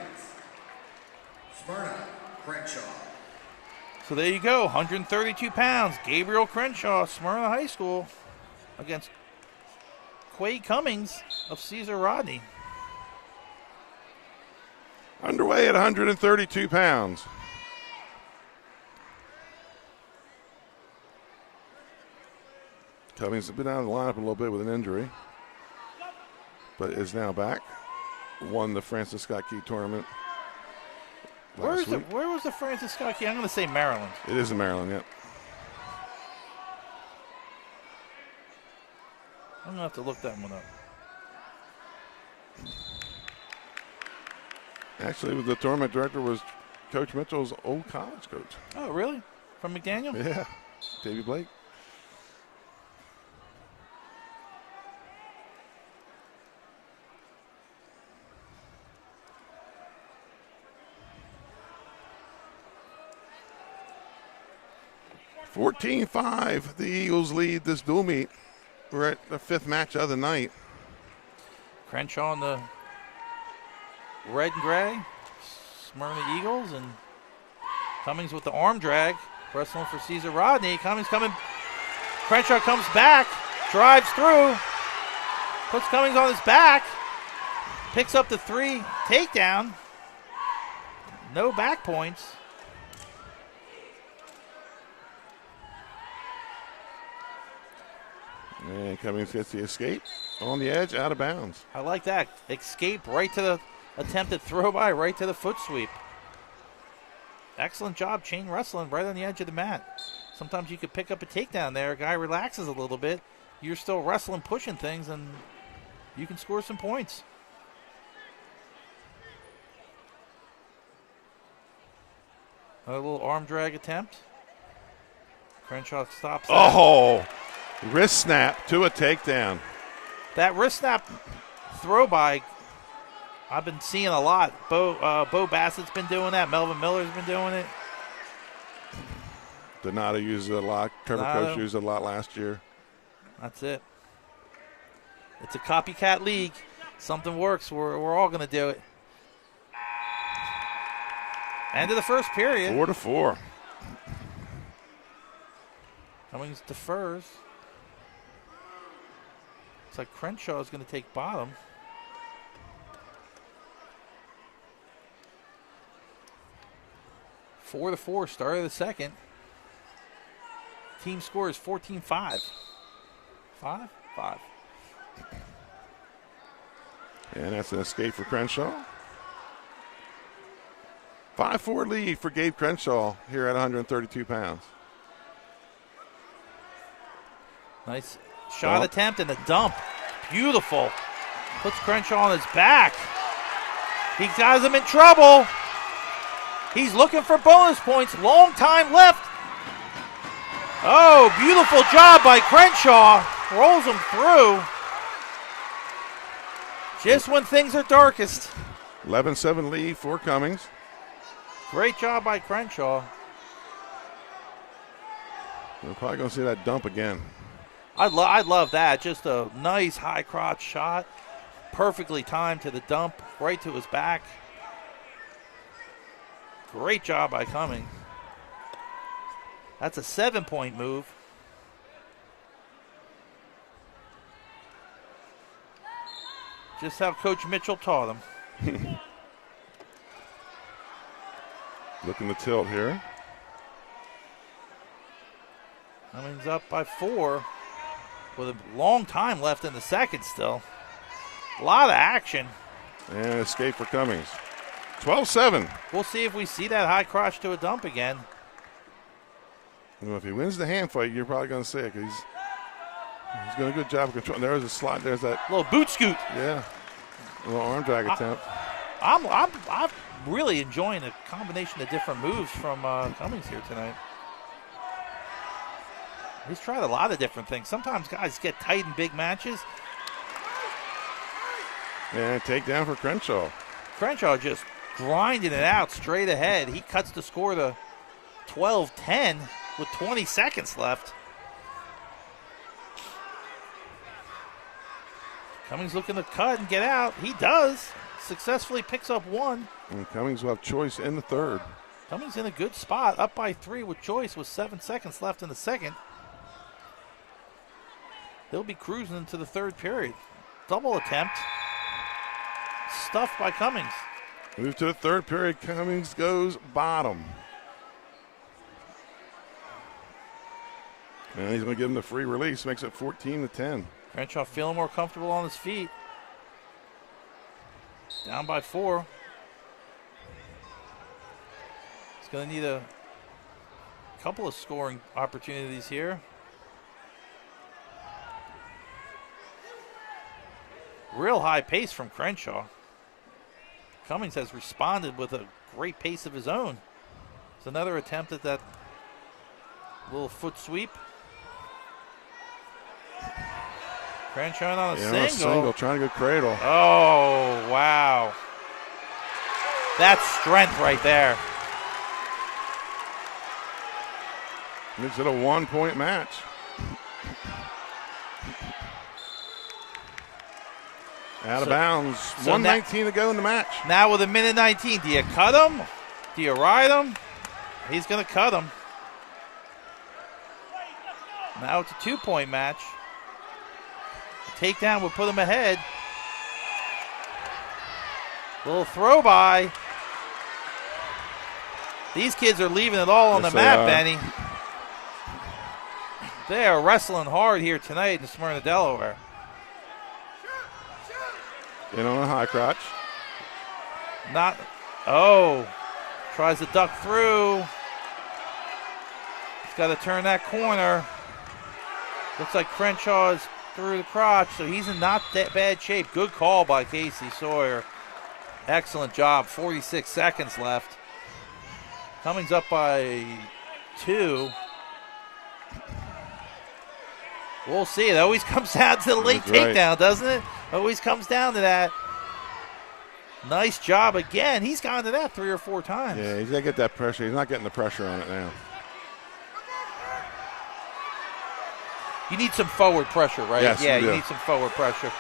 Smyrna, Crenshaw. So there you go, 132 pounds. Gabriel Crenshaw, Smyrna High School, against Quade Cummings of Caesar Rodney. Underway at 132 pounds. Cummings has been out of the lineup a little bit with an injury, but is now back. Won the Francis Scott Key tournament last week. Where was the Francis Scott Key? I'm going to say Maryland. It is in Maryland, yep. I'm going to have to look that one up. Actually, the tournament director was Coach Mitchell's old college coach. Oh, really? From McDaniel? Yeah, Davey Blake. (14-5). The Eagles lead this dual meet. We're at the 5th match of the night. Crenshaw in the red and gray, Smyrna Eagles, and Cummings with the arm drag, wrestling for Caesar Rodney. Cummings coming, Crenshaw comes back, drives through, puts Cummings on his back, picks up the 3 takedown, no back points. And Cummings gets the escape on the edge, out of bounds. I like that. Escape right to the attempted throw by, right to the foot sweep. Excellent job chain wrestling right on the edge of the mat. Sometimes you could pick up a takedown there. A guy relaxes a little bit. You're still wrestling, pushing things, and you can score some points. Another little arm drag attempt. Crenshaw stops that. Oh! Wrist snap to a takedown. That wrist snap throw by, I've been seeing a lot. Bo Bassett's been doing that. Melvin Miller's been doing it. Donato used it a lot. Trevor Coach used it a lot last year. That's it. It's a copycat league. Something works. We're all going to do it. End of the first period. 4-4. Cummings defers. Looks like Crenshaw is going to take bottom. Four to 4, start of the second. Team score is 14-5. 5? 5. And that's an escape for Crenshaw. 5-4 lead for Gabe Crenshaw here at 132 pounds. Nice shot attempt and a dump. Beautiful. Puts Crenshaw on his back. He got him in trouble. He's looking for bonus points. Long time left. Oh, beautiful job by Crenshaw. Rolls him through. Just when things are darkest. 11-7 lead for Cummings. Great job by Crenshaw. We're probably going to see that dump again. I love that. Just a nice high crotch shot. Perfectly timed to the dump, right to his back. Great job by Cummings. That's a 7-point move. Just how Coach Mitchell taught him. Looking to tilt here. Cummings up by 4 with a long time left in the second still. A lot of action. And escape for Cummings. 12-7. We'll see if we see that high crotch to a dump again. Well, if he wins the hand fight, you're probably going to see it because he's doing a good job of control. There's a slide. There's that little boot scoot. Yeah, a little arm drag attempt. I'm really enjoying the combination of different moves from Cummings here tonight. He's tried a lot of different things. Sometimes guys get tight in big matches. And takedown for Crenshaw. Crenshaw just grinding it out straight ahead. He cuts the score to 12-10 with 20 seconds left. Cummings looking to cut and get out. He does. Successfully picks up one. And Cummings will have choice in the third. Cummings in a good spot, up by 3 with choice with 7 seconds left in the second. He'll be cruising into the third period. Double attempt. Stuffed by Cummings. Move to the third period. Cummings goes bottom. And he's going to give him the free release. Makes it 14-10. Crenshaw feeling more comfortable on his feet. Down by 4. He's going to need a couple of scoring opportunities here. Real high pace from Crenshaw. Cummings has responded with a great pace of his own. It's another attempt at that little foot sweep. Crenshaw on a single. Trying to go cradle. Oh, wow. That's strength right there. Makes it a 1-point match. Out of bounds. So 1:19 to go in the match. Now with a minute 19, do you cut him? Do you ride him? He's going to cut him. Now it's a 2-point match. Takedown would put him ahead. Little throw by. These kids are leaving it all on the mat, Benny. They are wrestling hard here tonight in Smyrna, Delaware. In on a high crotch. Not, oh, tries to duck through. He's got to turn that corner. Looks like Crenshaw is through the crotch, so he's in not that bad shape. Good call by Casey Sawyer. Excellent job. 46 seconds left. Cummings up by 2. We'll see. It always comes down to the late takedown, doesn't it? Always comes down to that. Nice job again. He's gone to that 3 or 4 times. Yeah, he's got to get that pressure. He's not getting the pressure on it now. You need some forward pressure, right? Yes, yeah, you need some forward pressure.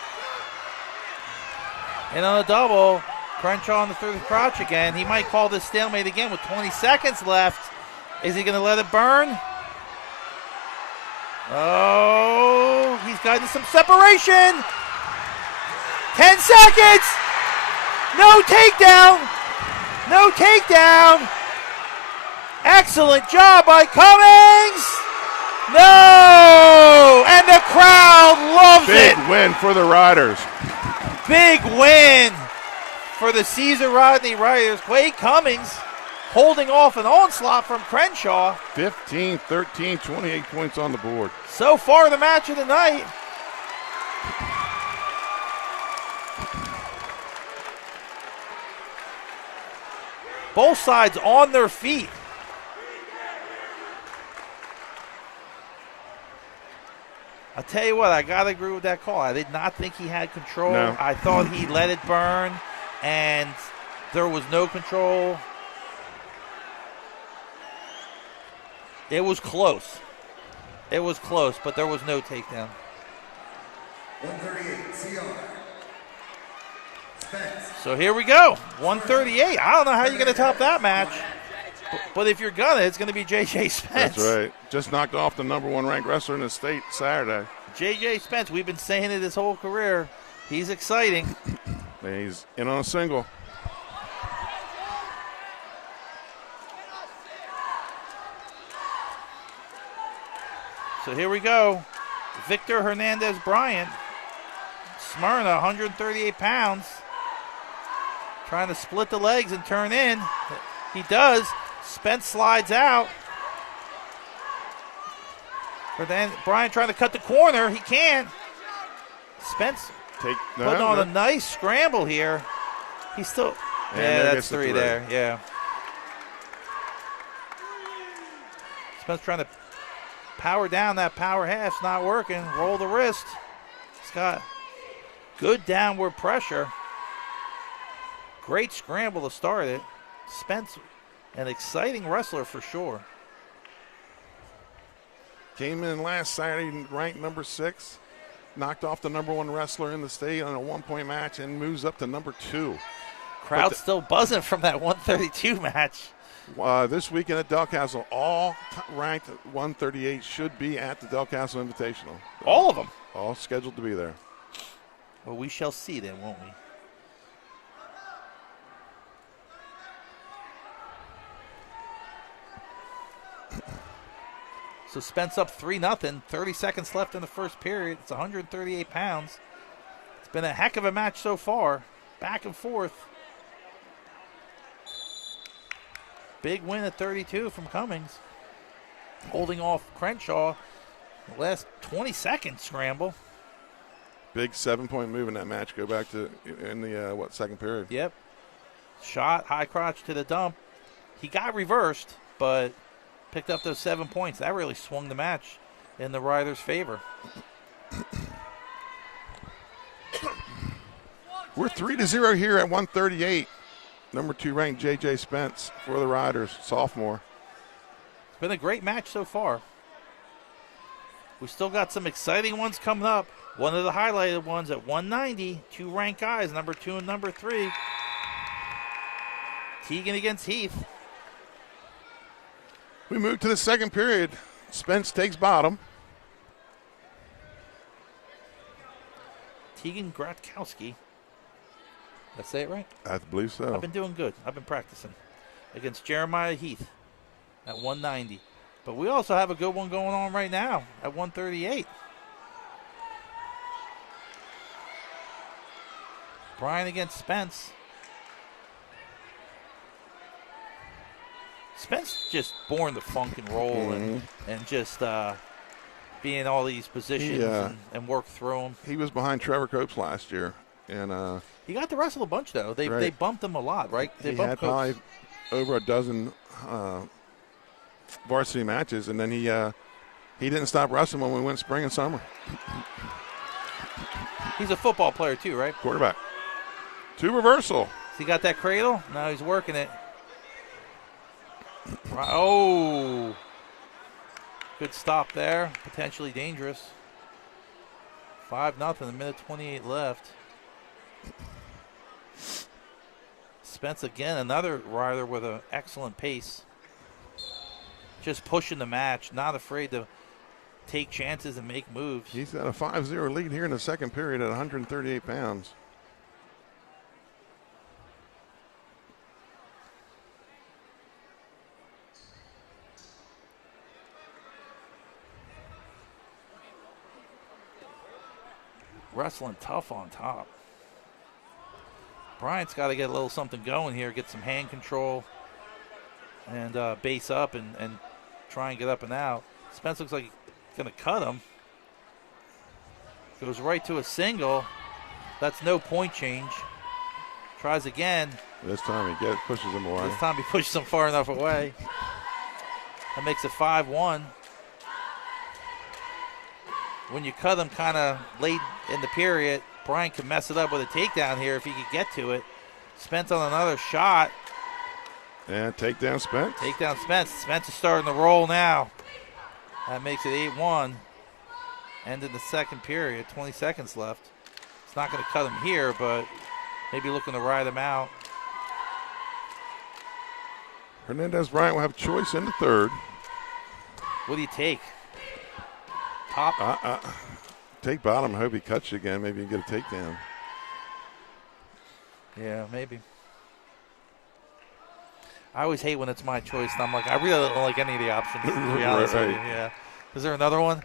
And on a double, Crenshaw on the through the crotch again. He might call this stalemate again with 20 seconds left. Is he going to let it burn? Oh, he's gotten some separation. 10 seconds. No takedown. No takedown. Excellent job by Cummings. No! And the crowd loves it. Big win for the Riders. Big win for the Caesar Rodney Riders. Quade Cummings holding off an onslaught from Crenshaw. 15, 13, 28 points on the board. So far the match of the night. Both sides on their feet. I'll tell you what, I got to agree with that call. I did not think he had control. No. I thought he let it burn, and there was no control. It was close. It was close, but there was no takedown. 138, CR. Spence. So here we go, 138. I don't know how you're going to top that match, but if you're gonna, it's going to be J.J. Spence. That's right. Just knocked off the #1 ranked wrestler in the state Saturday. J.J. Spence, we've been saying it his whole career. He's exciting. He's in on a single. So here we go. Victor Hernandez Bryant, Smyrna, 138 pounds. Trying to split the legs and turn in. He does. Spence slides out. Bryant trying to cut the corner. He can't. Spence putting on a nice scramble here. He's still. Yeah, that's 3 there. Yeah. Spence trying to power down that power half's not working. Roll the wrist. He's got good downward pressure. Great scramble to start it. Spence, an exciting wrestler for sure. Came in last Saturday ranked number 6. Knocked off the number 1 wrestler in the state on a 1-point match and moves up to number 2. Crowd's still buzzing from that 132 match. This weekend at Del Castle, all ranked 138 should be at the Del Castle Invitational. All of them? All scheduled to be there. Well, we shall see then, won't we? So Spence up 3-0, 30 seconds left in the first period. It's 138 pounds. It's been a heck of a match so far, back and forth. Big win at 32 from Cummings. Holding off Crenshaw. The last 20-second scramble. Big 7-point move in that match. Go back to in the, second period. Yep. Shot, high crotch to the dump. He got reversed, but picked up those 7 points. That really swung the match in the Riders' favor. We're 3-0 here at 138. Number 2 ranked J.J. Spence for the Riders, sophomore. It's been a great match so far. We still got some exciting ones coming up. One of the highlighted ones at 190, 2 ranked guys, number 2 and number 3. Teagan against Heath. We move to the second period. Spence takes bottom. Teagan Gratkowski. Did I say it right? I believe so. I've been doing good. I've been practicing against Jeremiah Heath at 190. But we also have a good one going on right now at 138. Brian against Spence. Spence just born to funk and roll and just be in all these positions and work through them. He was behind Trevor Copes last year. And he got to wrestle a bunch, though. They bumped him a lot, right? They he bumped had Copes. probably over a dozen varsity matches, and then he didn't stop wrestling when we went spring and summer. He's a football player, too, right? Quarterback. 2 reversal. Has he got that cradle? No, he's working it. Oh. Good stop there. Potentially dangerous. 5-0, a minute 28 left. Spence again, another rider with an excellent pace. Just pushing the match, not afraid to take chances and make moves. He's got a 5-0 lead here in the second period at 138 pounds. Wrestling tough on top. Bryant's got to get a little something going here, get some hand control and base up and try and get up and out. Spence looks like he's going to cut him. Goes right to a single. That's no point change. Tries again. This time he pushes him away. This time he pushes him far enough away. That makes it 5-1. When you cut him kind of late in the period, Bryant could mess it up with a takedown here if he could get to it. Spence on another shot. And takedown Spence. Takedown Spence. Spence is starting to roll now. That makes it 8-1. End of the second period, 20 seconds left. It's not going to cut him here, but maybe looking to ride him out. Hernandez Bryant will have choice in the third. What do you take? Top? Take bottom. I hope he cuts you again. Maybe you can get a takedown. Yeah, maybe. I always hate when it's my choice, and I'm like, I really don't like any of the options, to be honest with you. Yeah. Is there another one?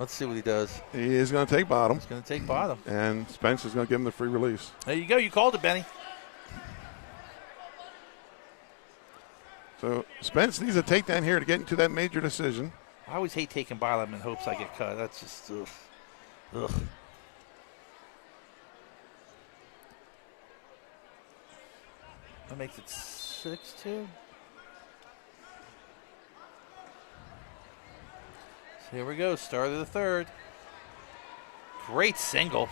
Let's see what he does. He is going to take bottom. He's going to take bottom. And Spence is going to give him the free release. There you go. You called it, Benny. So Spence needs a takedown here to get into that major decision. I always hate taking bottom in hopes I get cut. That's just, ugh. That makes it 6-2. So here we go, start of the third. Great single.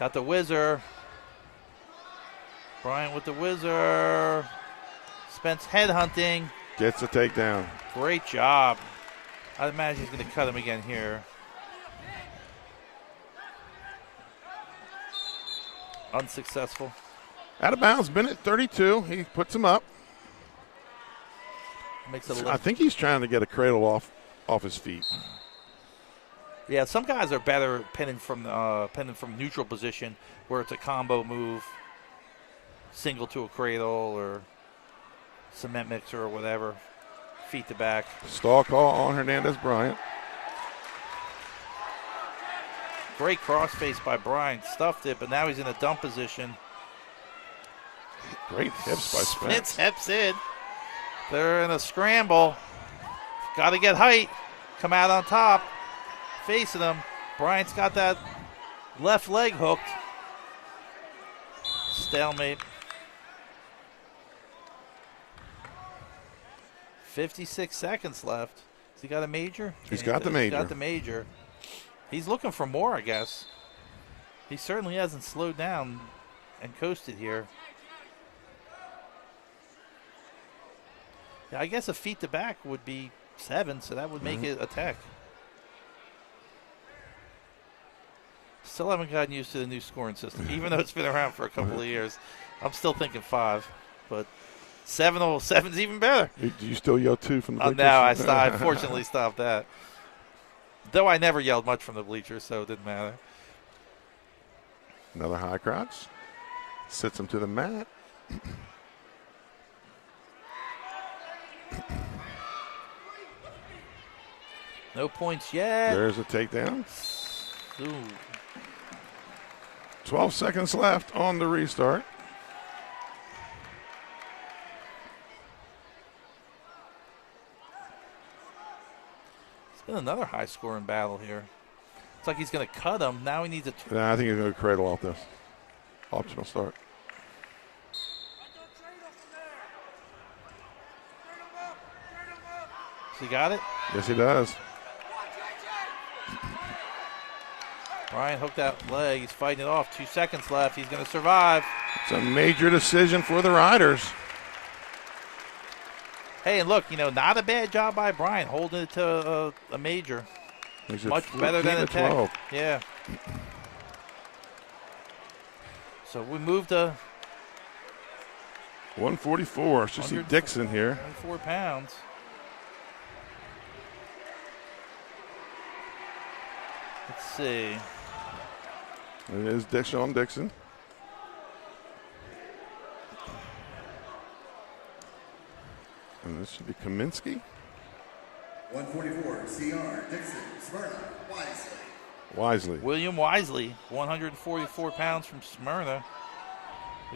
Got the whizzer. Bryant with the whizzer. Spence headhunting. Gets a takedown. Great job. I imagine he's going to cut him again here. Unsuccessful. Out of bounds, minute 32. He puts him up. Makes it I think he's trying to get a cradle off his feet. Yeah, some guys are better pinning from neutral position where it's a combo move, single to a cradle or cement mixer or whatever, feet to back. Stall call on Hernandez Bryant. Great crossface by Bryant, stuffed it, but now he's in a dump position. Great hips by Spence. Hips in. They're in a scramble. Got to get height. Come out on top. Facing him. Bryant's got that left leg hooked. Stalemate. 56 seconds left. Has he got a major? He's got the major. He's got the major. He's looking for more, I guess. He certainly hasn't slowed down and coasted here. Yeah, I guess a feet to back would be 7, so that would make it a tech. Still haven't gotten used to the new scoring system, even though it's been around for a couple of years. I'm still thinking 5, but 7's even better. Do you still yell 2 from the bleachers? No, I fortunately stopped that. Though I never yelled much from the bleachers, so it didn't matter. Another high crouch. Sits him to the mat. No points yet. There's a takedown. Ooh. 12 seconds left on the restart. It's been another high-scoring battle here. It's like he's going to cut him. Now he needs a... Nah, I think he's going to cradle off this. Optional start. So he got it? Yes, he does. Bryant hooked that leg. He's fighting it off. 2 seconds left. He's going to survive. It's a major decision for the Riders. Hey, and look, not a bad job by Bryant holding it to a major. Much better than a tech. 12. Yeah. So we moved to 144. Should see Dixon here. 4 pounds. Let's see. It is Sean Dixon. And this should be Kaminsky. 144, CR, Dixon, Smyrna, Wisely. William Wisely, 144 pounds from Smyrna.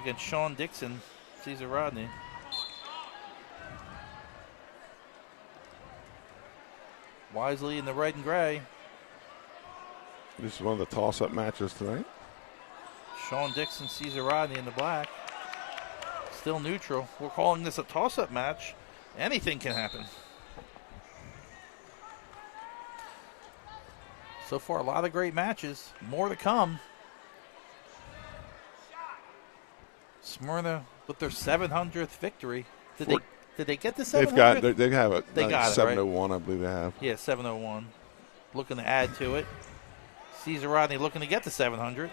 Against Sean Dixon, Caesar Rodney. Wisely in the red and gray. This is one of the toss-up matches tonight. Sean Dixon, Caesar Rodney in the black. Still neutral. We're calling this a toss-up match. Anything can happen. So far, a lot of great matches. More to come. Smyrna with their 700th victory. Did they get the 700th? They have it. They got 701, I believe they have. Yeah, 701. Looking to add to it. Caesar Rodney looking to get to 700.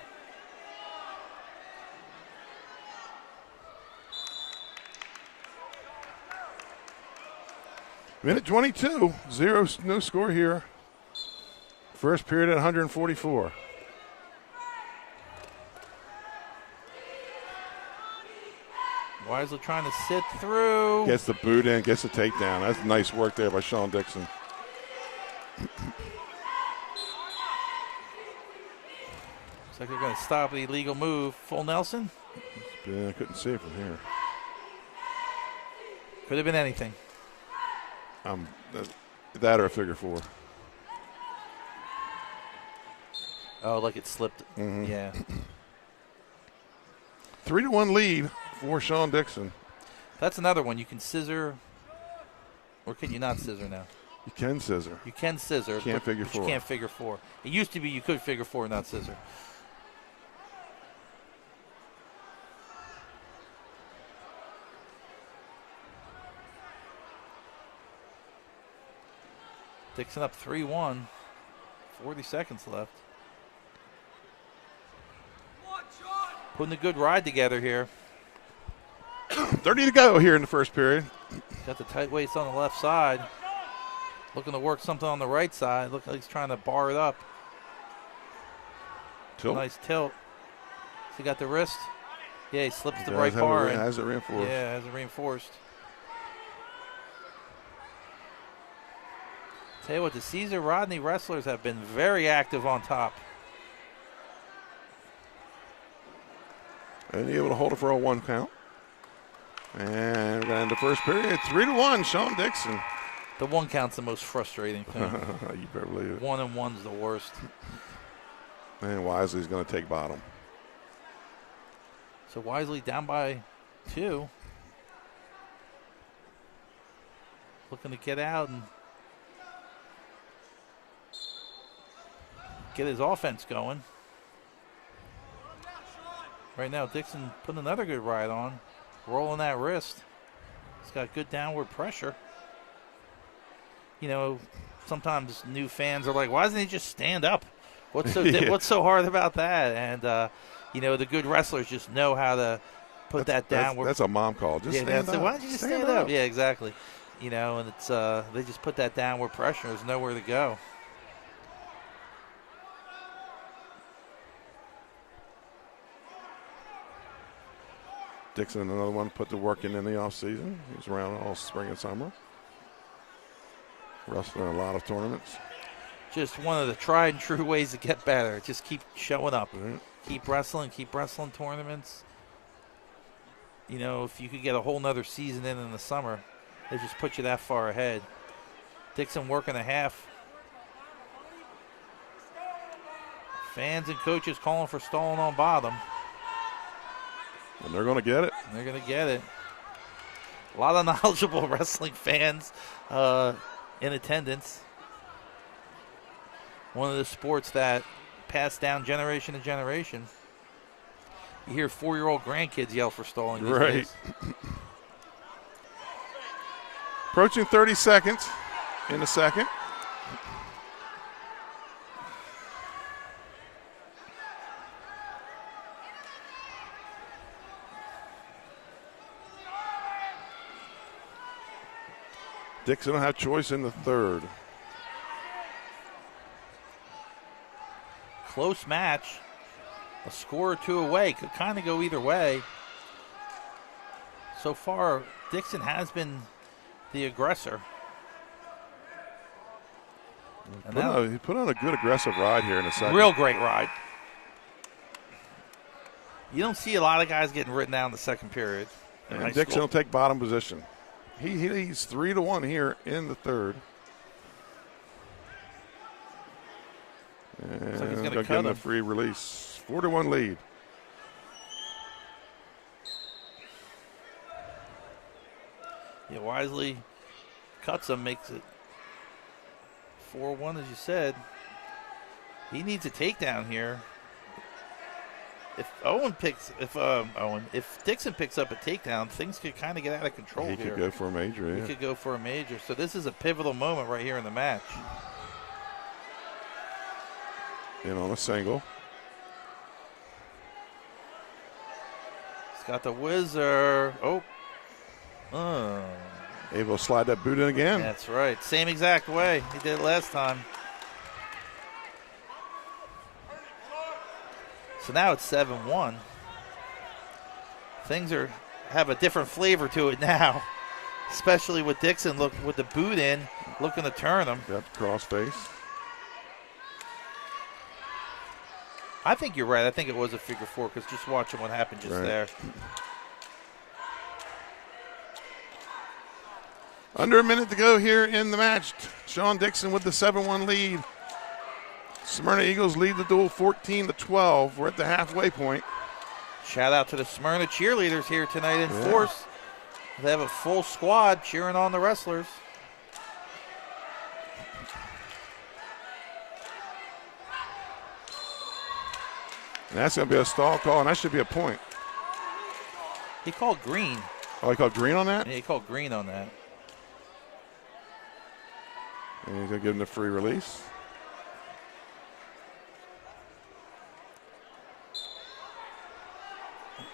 Minute 22, no score here. First period at 144. Wisely trying to sit through. Gets the boot in, gets the takedown. That's nice work there by Sean Dixon. Looks like they're going to stop the illegal move. Full Nelson? Yeah, I couldn't see it from here. Could have been anything. That or a figure 4. Oh, like it slipped. Mm-hmm. Yeah. 3-1 lead for Sean Dixon. That's another one. You can scissor, or can you not scissor now? You can scissor. You can scissor. Can't figure but 4. You can't figure 4. It used to be you could figure 4 and not scissor. Dixon up 3-1. 40 seconds left. Putting a good ride together here. 30 to go here in the first period. Got the tight waist on the left side. Looking to work something on the right side. Looks like he's trying to bar it up. Tilt. Nice tilt. He got the wrist. Yeah, he slips the Yeah, right bar in. Has it reinforced. Yeah, has it reinforced. Tell you what, the Caesar Rodney wrestlers have been very active on top. And able to hold it for a 1 count. And we're going to end the first period. 3-1, Sean Dixon. The 1 count's the most frustrating thing. You better believe it. 1 and 1's the worst. And Wisely's going to take bottom. So Wisely down by 2. Looking to get out and get his offense going. Right now, Dixon putting another good ride on, rolling that wrist. He's got good downward pressure. You know, sometimes new fans are like, why doesn't he just stand up? What's so what's so hard about that? And, you know, the good wrestlers just know how to put that downward. That's a mom call. Just stand up. Why don't you just stand up? Yeah, exactly. You know, and it's they just put that downward pressure. There's nowhere to go. Dixon, another one, put the work in the offseason. He was around all spring and summer. Wrestling in a lot of tournaments. Just one of the tried and true ways to get better. Just keep showing up. Mm-hmm. Keep wrestling tournaments. You know, if you could get a whole nother season in the summer, they just put you that far ahead. Dixon working a half. Fans and coaches calling for stalling on bottom. And they're going to get it. They're going to get it. A lot of knowledgeable wrestling fans in attendance. One of the sports that passed down generation to generation. You hear 4-year-old grandkids yell for stalling these days. Approaching 30 seconds in the second. Dixon will have choice in the third. Close match. A score or two away. Could kind of go either way. So far, Dixon has been the aggressor. He put on a good aggressive ride here in the second. Real great ride. You don't see a lot of guys getting written down in the second period. And Dixon will take bottom position. He's 3-1 here in the third. And Looks like he's going to give cut him a him. free release. 4-1 lead. Yeah, Wisely cuts him, makes it 4-1, as you said. He needs a takedown here. If Dixon picks up a takedown, things could kind of get out of control here. He could go for a major, yeah. He could go for a major. So this is a pivotal moment right here in the match. In on a single. He's got the whizzer. Able to slide that boot in again. That's right. Same exact way he did it last time. So now it's 7-1. Things have a different flavor to it now, especially with Dixon with the boot in, looking to turn him. Got the cross face. I think you're right. I think it was a figure four because just watching what happened just there. Under a minute to go here in the match. Sean Dixon with the 7-1 lead. Smyrna Eagles lead the duel 14-12. We're at the halfway point. Shout out to the Smyrna cheerleaders here tonight in force. They have a full squad cheering on the wrestlers. And that's going to be a stall call, and that should be a point. He called green. Oh, he called green on that? Yeah, he called green on that. And he's going to give him the free release.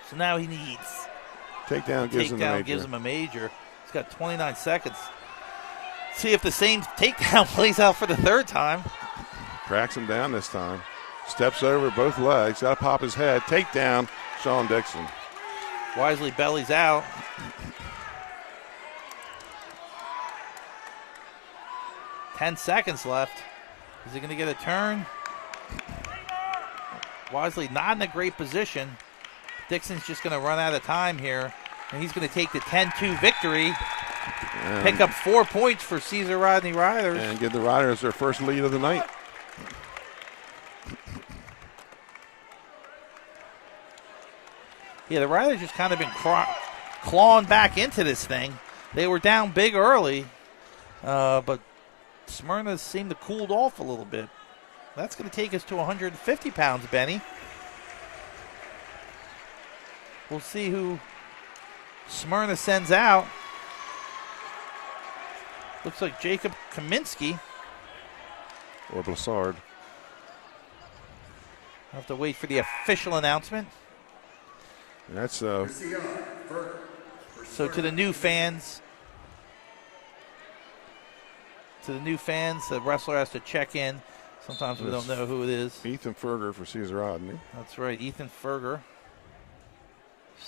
So now he needs Takedown gives him a major. He's got 29 seconds. See if the same takedown plays out for the third time. Cracks him down this time. Steps over both legs. Got to pop his head. Takedown, Sean Dixon. Wisely bellies out. Ten seconds left. Is he going to get a turn? Wisely not in a great position. Dixon's just going to run out of time here, and he's going to take the 10-2 victory. Pick up 4 points for Caesar Rodney Riders. And give the Riders their first lead of the night. Yeah, the Riders just kind of been clawing back into this thing. They were down big early, but Smyrna seemed to cooled off a little bit. That's going to take us to 150 pounds, Benny. We'll see who Smyrna sends out. Looks like Jacob Kaminsky. Or Blessard. I'll have to wait for the official announcement. And that's so to the new fans. The wrestler has to check in. Sometimes we don't know who it is. Ethan Ferger for Caesar Rodney. That's right, Ethan Ferger.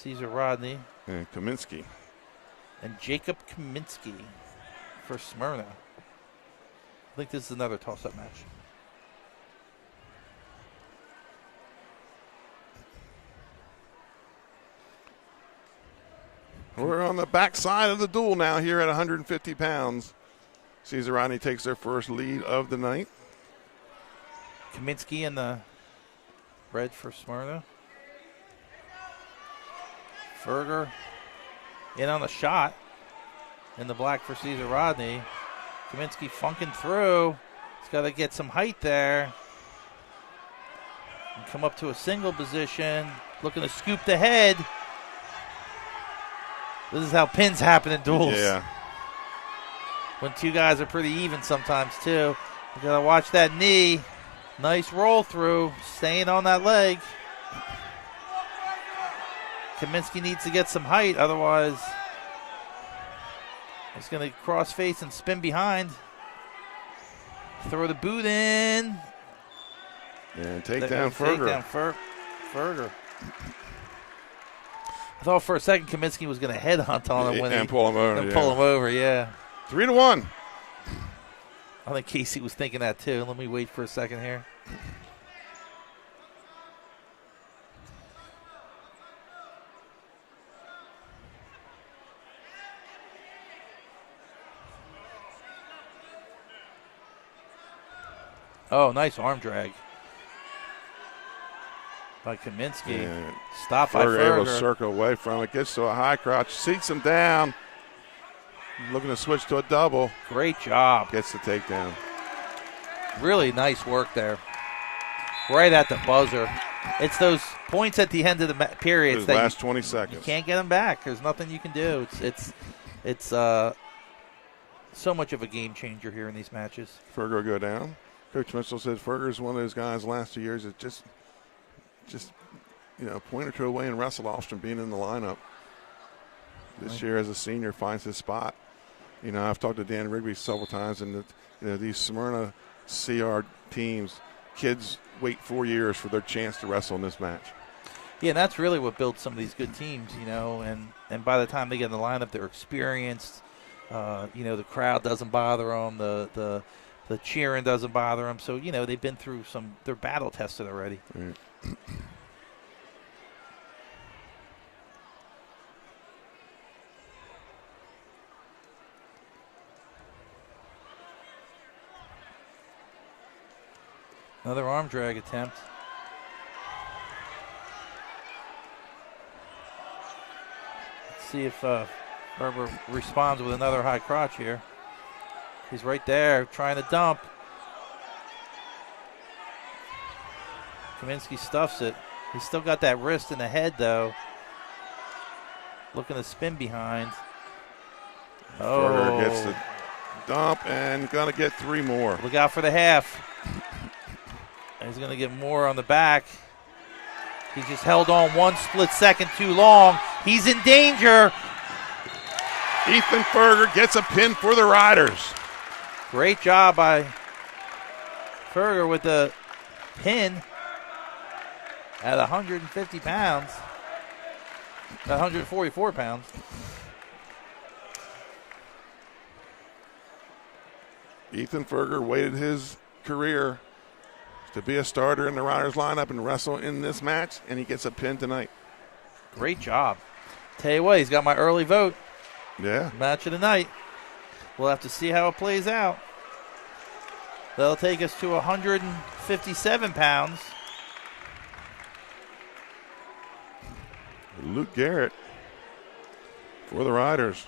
Caesar Rodney. And Kaminsky. And Jacob Kaminsky for Smyrna. I think this is another toss-up match. We're on the back side of the duel now here at 150 pounds. Caesar Rodney takes their first lead of the night. Kaminsky in the red for Smyrna. Ferger in on the shot in the black for Caesar Rodney. Kaminsky funking through. He's got to get some height there. And come up to a single position. Looking to scoop the head. This is how pins happen in duels. Yeah. When two guys are pretty even sometimes too. You got to watch that knee. Nice roll through. Staying on that leg. Kaminsky needs to get some height, otherwise he's going to cross face and spin behind. Throw the boot in. And take down Ferger. Ferger. I thought for a second Kaminsky was going to headhunt on him and pull him over. Pull him over, yeah. 3-1. I think Casey was thinking that too. Let me wait for a second here. Oh, nice arm drag by Kaminsky. Stop by Ferger. Able to circle away from it. Gets to a high crouch. Seats him down. Looking to switch to a double. Great job. Gets the takedown. Really nice work there. Right at the buzzer. It's those points at the end of the period. Those last 20 seconds. You can't get them back. There's nothing you can do. It's so much of a game changer here in these matches. Ferger go down. Coach Mitchell says Ferger is one of those guys the last 2 years that just a point or two away in wrestle-offs from being in the lineup. This year as a senior finds his spot. I've talked to Dan Rigby several times, and these Smyrna CR teams, kids wait 4 years for their chance to wrestle in this match. Yeah, and that's really what builds some of these good teams, and by the time they get in the lineup, they're experienced. The crowd doesn't bother them. The cheering doesn't bother them. So, they've been through they're battle tested already. Right. Another arm drag attempt. Let's see if Berber responds with another high crotch here. He's right there trying to dump. Kaminsky stuffs it. He's still got that wrist in the head, though. Looking to spin behind. Ferger dump and going to get 3 more. Look out for the half. He's going to get more on the back. He just held on 1 split second too long. He's in danger. Ethan Ferger gets a pin for the Riders. Great job by Ferger with the pin at 150 pounds. 144 pounds. Ethan Ferger waited his career to be a starter in the Riders lineup and wrestle in this match, and he gets a pin tonight. Great job. Tell you what, he's got my early vote. Yeah. Match of the night. We'll have to see how it plays out. That'll take us to 157 pounds. Luke Garrett for the Riders.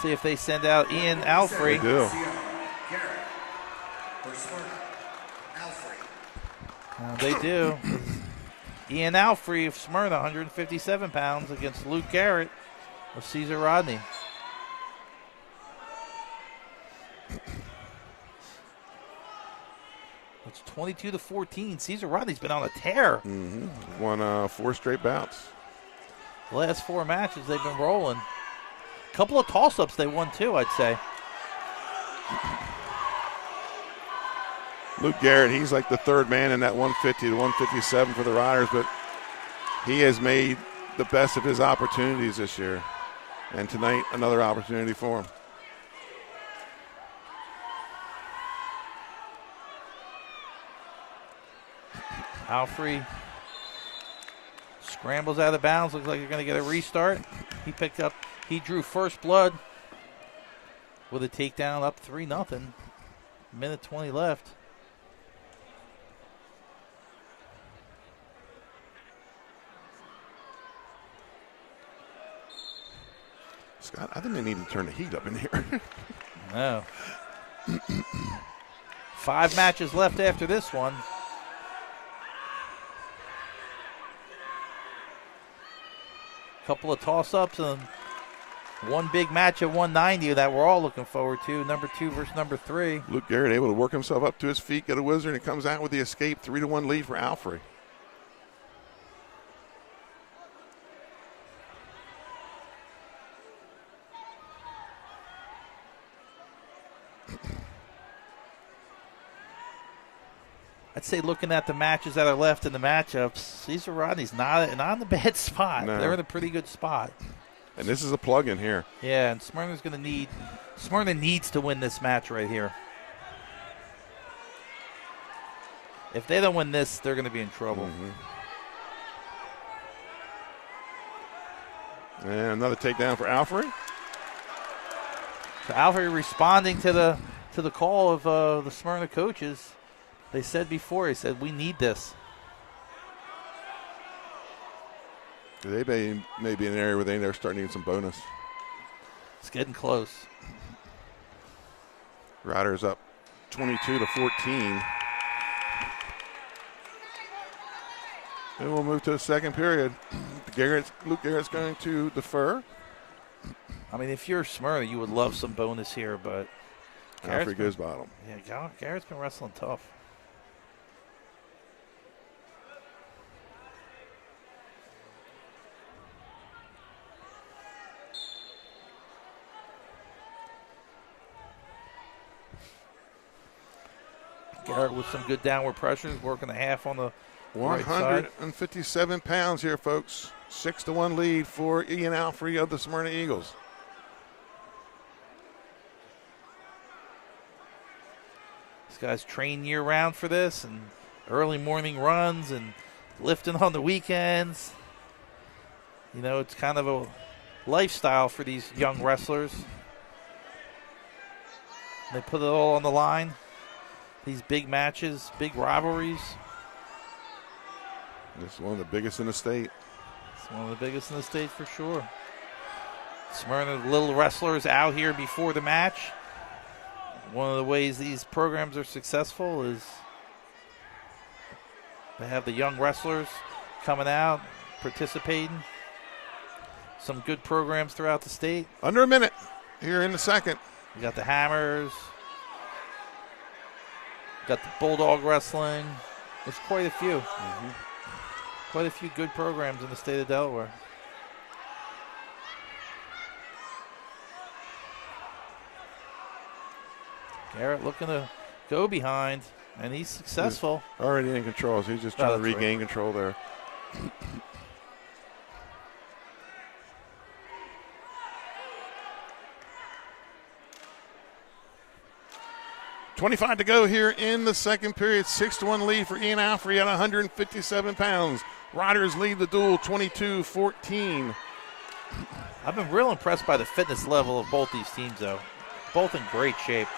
See if they send out Ian Alfrey. They do. They do. Ian Alfrey of Smyrna, 157 pounds, against Luke Garrett of Caesar Rodney. It's 22-14. Caesar Rodney's been on a tear. Mm-hmm. Won 4 straight bouts. The last 4 matches, they've been rolling. A couple of toss-ups they won, too, I'd say. Luke Garrett, he's like the third man in that 150 to 157 for the Riders, but he has made the best of his opportunities this year. And tonight, another opportunity for him. Alfrey scrambles out of bounds. Looks like you're going to get a restart. He drew first blood with a takedown up 3-0. Minute 20 left. Scott, I think they need to turn the heat up in here. No. 5 matches left after this one. Couple of toss-ups and one big match at 190 that we're all looking forward to. Number 2 versus number 3. Luke Garrett able to work himself up to his feet, get a wizard, and comes out with the escape 3-1 lead for Alfrey. I'd say looking at the matches that are left in the matchups, Caesar Rodney's not in a bad spot. No. They're in a pretty good spot. And this is a plug-in here. Yeah, and Smyrna needs to win this match right here. If they don't win this, they're going to be in trouble. Mm-hmm. And another takedown for Alfrey. So Alfrey responding to the call of the Smyrna coaches. They said before, he said, we need this. They may be in an area where they're starting to need some bonus. It's getting close. Riders up 22-14. And we'll move to the second period. Luke Garrett's going to defer. I mean, if you're Smyrna, you would love some bonus here, but Alfrey goes bottom. Yeah, Garrett's been wrestling tough. Garrett with some good downward pressures, working a half on the right side. 157 pounds here, folks. 6-1 lead for Ian Alfrey of the Smyrna Eagles. These guys train year-round for this, and early morning runs and lifting on the weekends. You know, it's kind of a lifestyle for these young wrestlers. They put it all on the line. These big matches, big rivalries. This is one of the biggest in the state. It's one of the biggest in the state for sure. Smyrna little wrestlers out here before the match. One of the ways these programs are successful is they have the young wrestlers coming out, participating. Some good programs throughout the state. Under a minute here in the second. You got the Hammers. You got the Bulldog Wrestling. There's quite a few. Quite a few good programs in the state of Delaware. Garrett looking to go behind, and he's successful. He's already in control, so he's just trying to regain control there. 25 to go here in the second period. 6-1 lead for Ian Alfrey at 157 pounds. Riders lead the duel 22-14. I've been real impressed by the fitness level of both these teams, though. Both in great shape.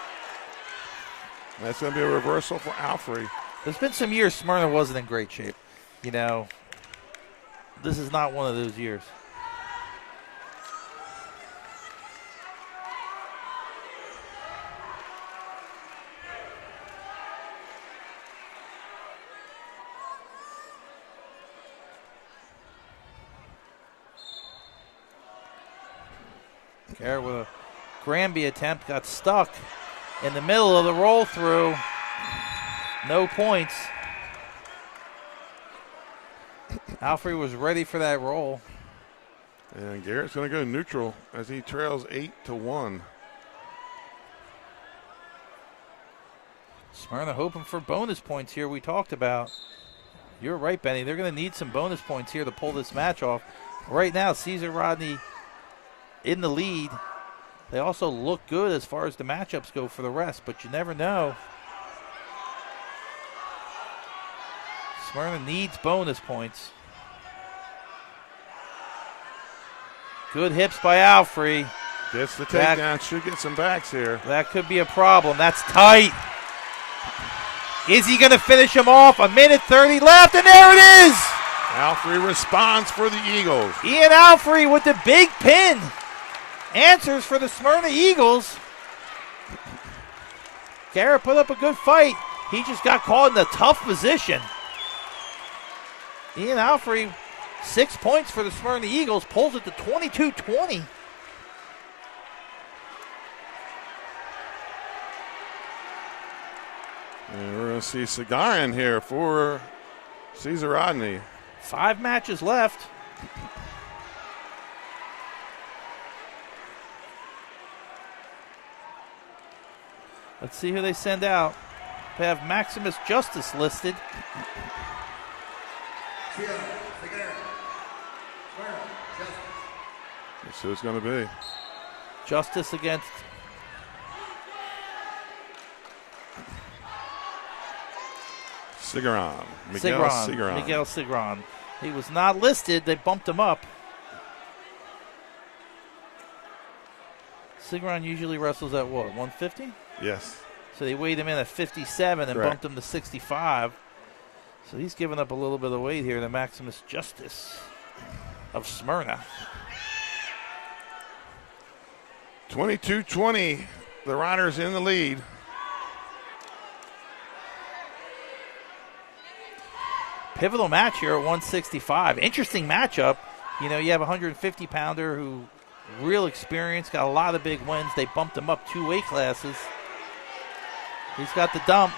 That's going to be a reversal for Alfrey. There's been some years Smyrna wasn't in great shape. You know, this is not one of those years. Garrett with a Granby attempt, got stuck in the middle of the roll through. No points. Alfrey was ready for that roll. And Garrett's going to go neutral as he trails 8-1. Smyrna hoping for bonus points here, we talked about. You're right, Benny. They're going to need some bonus points here to pull this match off. Right now, Caesar Rodney in the lead. They also look good as far as the matchups go for the rest, but you never know. Smyrna needs bonus points. Good hips by Alfrey. Gets the takedown, should get some backs here. That could be a problem. That's tight. Is he going to finish him off? 1:30 left, and there it is! Alfrey responds for the Eagles. Ian Alfrey with the big pin. Answers for the Smyrna Eagles. Garrett put up a good fight. He just got caught in a tough position. Ian Alfrey, 6 points for the Smyrna Eagles, pulls it to 22-20. And we're going to see Cigar in here for Caesar Rodney. 5 matches left. Let's see who they send out. They have Maximus Justice listed. That's who it's going to be. Justice against Sigurron. Miguel Sigurron. He was not listed. They bumped him up. Sigurron usually wrestles at what, 150? Yes. So they weighed him in at 57 and bumped him to 65. So he's giving up a little bit of weight here to Maximus Justice of Smyrna. 22-20. The Riders in the lead. Pivotal match here at 165. Interesting matchup. You know, you have a 150-pounder who real experience, got a lot of big wins. They bumped him up 2 weight classes. He's got the dump.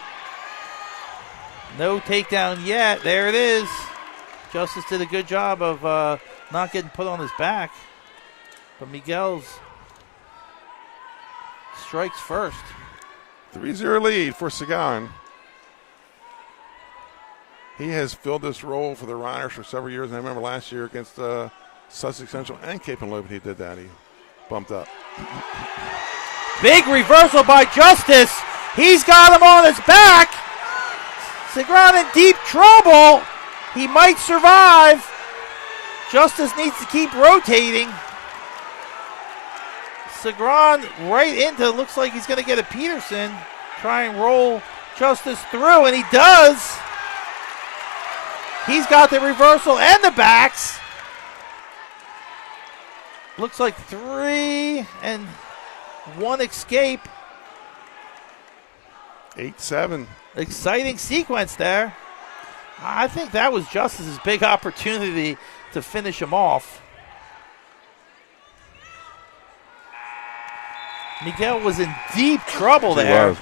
No takedown yet. There it is. Justice did a good job of not getting put on his back. But Miguel's strikes first. 3-0 lead for Sagan. He has filled this role for the Riders for several years. And I remember last year against Sussex Central and Cape and Logan, he did that. He bumped up. Big reversal by Justice. He's got him on his back. Segron in deep trouble. He might survive. Justice needs to keep rotating. Segron right into, looks like he's going to get a Peterson. Try and roll Justice through, and he does. He's got the reversal and the backs. Looks like 3 and 1 escape. 8-7. Exciting sequence there. I think that was Justice's big opportunity to finish him off. Miguel was in deep trouble He there. was.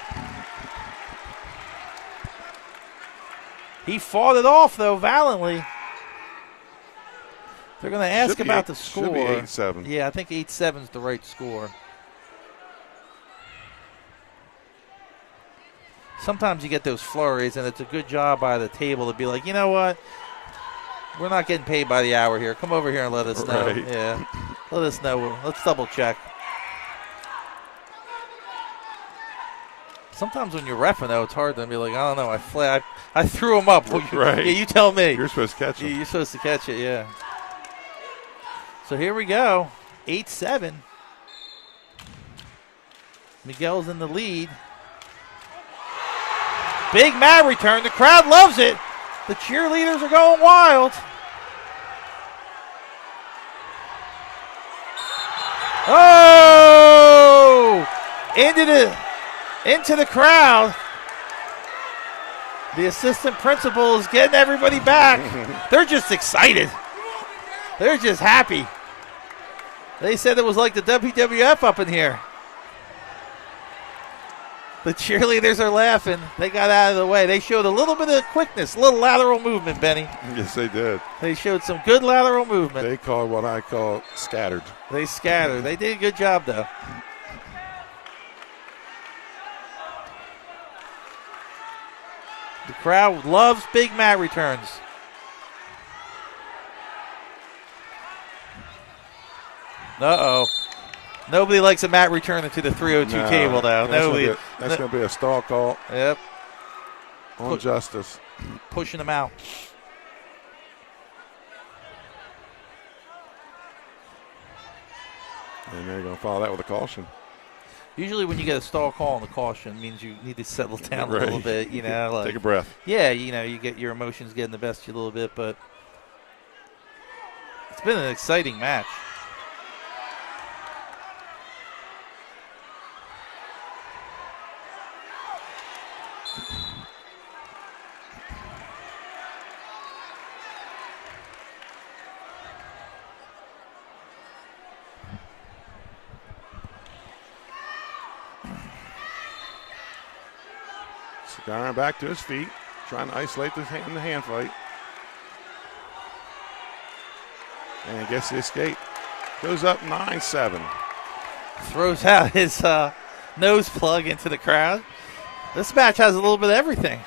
He fought it off, though, valiantly. They're going to ask about the score. Should be 8-7. Yeah, I think 8-7 is the right score. Sometimes you get those flurries, and it's a good job by the table to be like, you know what? We're not getting paid by the hour here. Come over here and let us know. Right. Yeah, let us know. Let's double check. Sometimes when you're reffing, though, it's hard to be like, I don't know. I threw him up. Right. Yeah, you tell me. You're supposed to catch him. You're supposed to catch it, yeah. So here we go. 8-7. Miguel's in the lead. Big mat return. The crowd loves it. The cheerleaders are going wild. Oh! Into the crowd. The assistant principal is getting everybody back. They're just excited. They're just happy. They said it was like the WWF up in here. The cheerleaders are laughing. They got out of the way. They showed a little bit of quickness, a little lateral movement, Benny. Yes, they did. They showed some good lateral movement. They called what I call scattered. They scattered. They did a good job, though. The crowd loves big mat returns. Uh-oh. Nobody likes a mat return into the 302 table now. Nobody. That's going to be a stall call. Yep. On justice. Pushing them out. And they're going to follow that with a caution. Usually when you get a stall call on the caution, it means you need to settle down a little bit, you know. Like, take a breath. Yeah, you know, you get your emotions getting the best of you a little bit, but it's been an exciting match. Cigar back to his feet, trying to isolate the hand fight. And gets the escape. Goes up 9-7. Throws out his nose plug into the crowd. This match has a little bit of everything.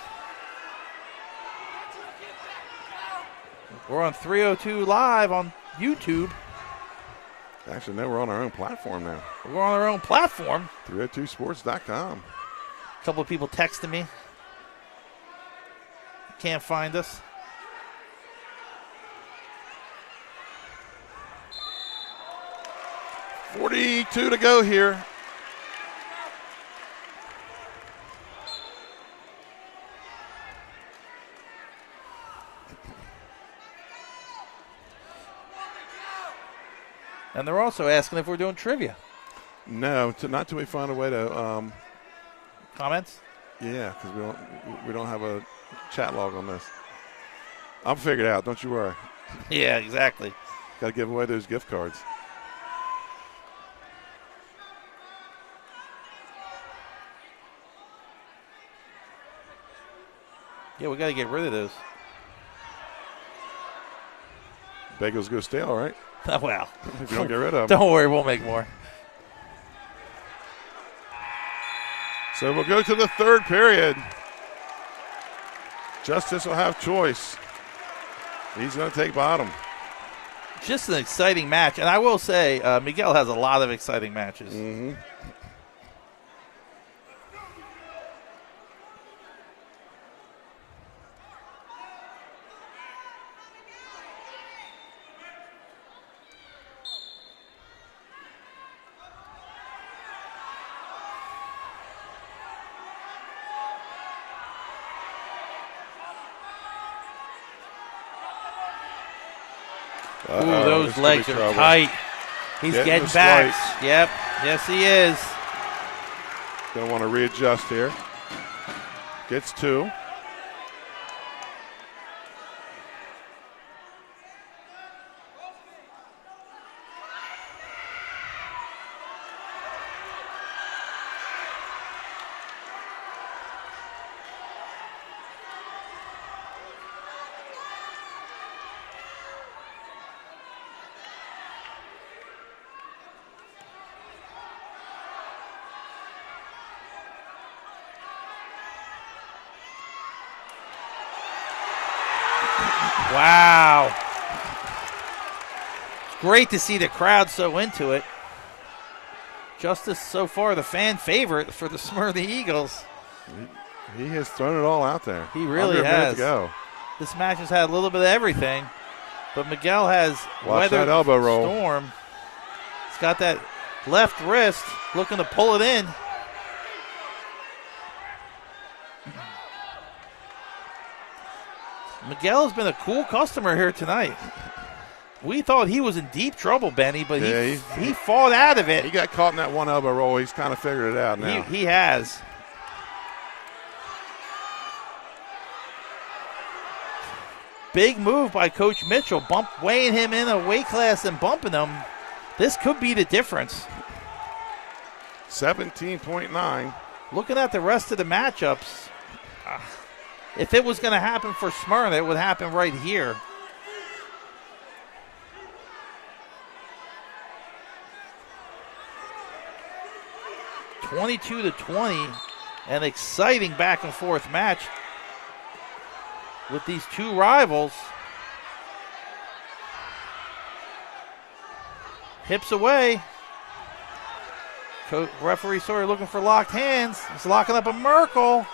We're on 302 Live on YouTube. Actually, no, we're on our own platform now. We're on our own platform. 302sports.com. A couple of people texting me. Can't find us. .42 to go here. And they're also asking if we're doing trivia. No, not till we find a way to. Comments? Yeah, because we don't have a chat log on this. I'll figure it out. Don't you worry. Yeah, exactly. Got to give away those gift cards. Yeah, we got to get rid of those. Bagels go stale, right? Well, if you don't get rid of them. Don't worry, we'll make more. So we'll go to the third period. Justice will have choice. He's going to take bottom. Just an exciting match. And I will say, Miguel has a lot of exciting matches. Mm-hmm. Ooh, those legs are tight. He's getting back. Yep. Yes, he is. Going to want to readjust here. Gets two. Wow. It's great to see the crowd so into it. Justice so far the fan favorite for the Smyrna Eagles. He has thrown it all out there. He really Under a minute has. to go. This match has had a little bit of everything, but Miguel has weathered that elbow roll. the storm. He's got that left wrist looking to pull it in. Miguel's been a cool customer here tonight. We thought he was in deep trouble, Benny, but he fought out of it. He got caught in that one elbow roll. He's kind of figured it out now. He has. Big move by Coach Mitchell, weighing him in a weight class and bumping him. This could be the difference. 17.9. Looking at the rest of the matchups, if it was going to happen for Smyrna, it would happen right here. (22-20), an exciting back and forth match with these two rivals. Hips away. Referee Sawyer looking for locked hands. He's locking up a Merkel.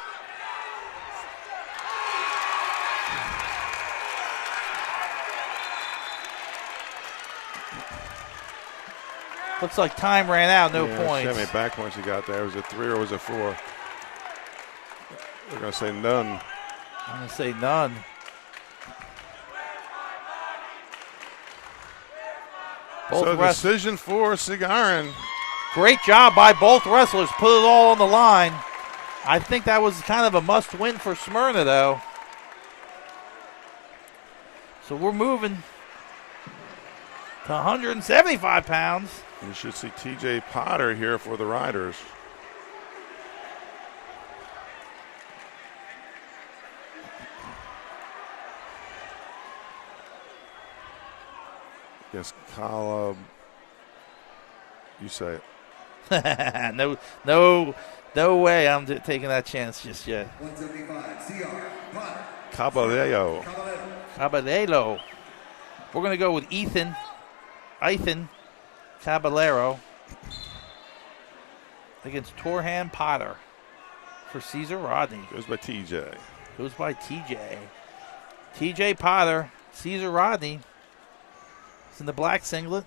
Looks like time ran out, no points. How many back points he got there? Was it 3 or was it 4? We're going to say none. I'm going to say none. So decision for Sigarin. Great job by both wrestlers. Put it all on the line. I think that was kind of a must-win for Smyrna, though. So we're moving to 175 pounds. You should see TJ Potter here for the Riders. Against Kala. You say it. No way I'm taking that chance just yet. 175, CR, Caballero. Caballero. We're going to go with Ethan Caballero against Torhan Potter for Caesar Rodney. Goes by TJ. Goes by TJ. TJ Potter, Caesar Rodney. He's in the black singlet.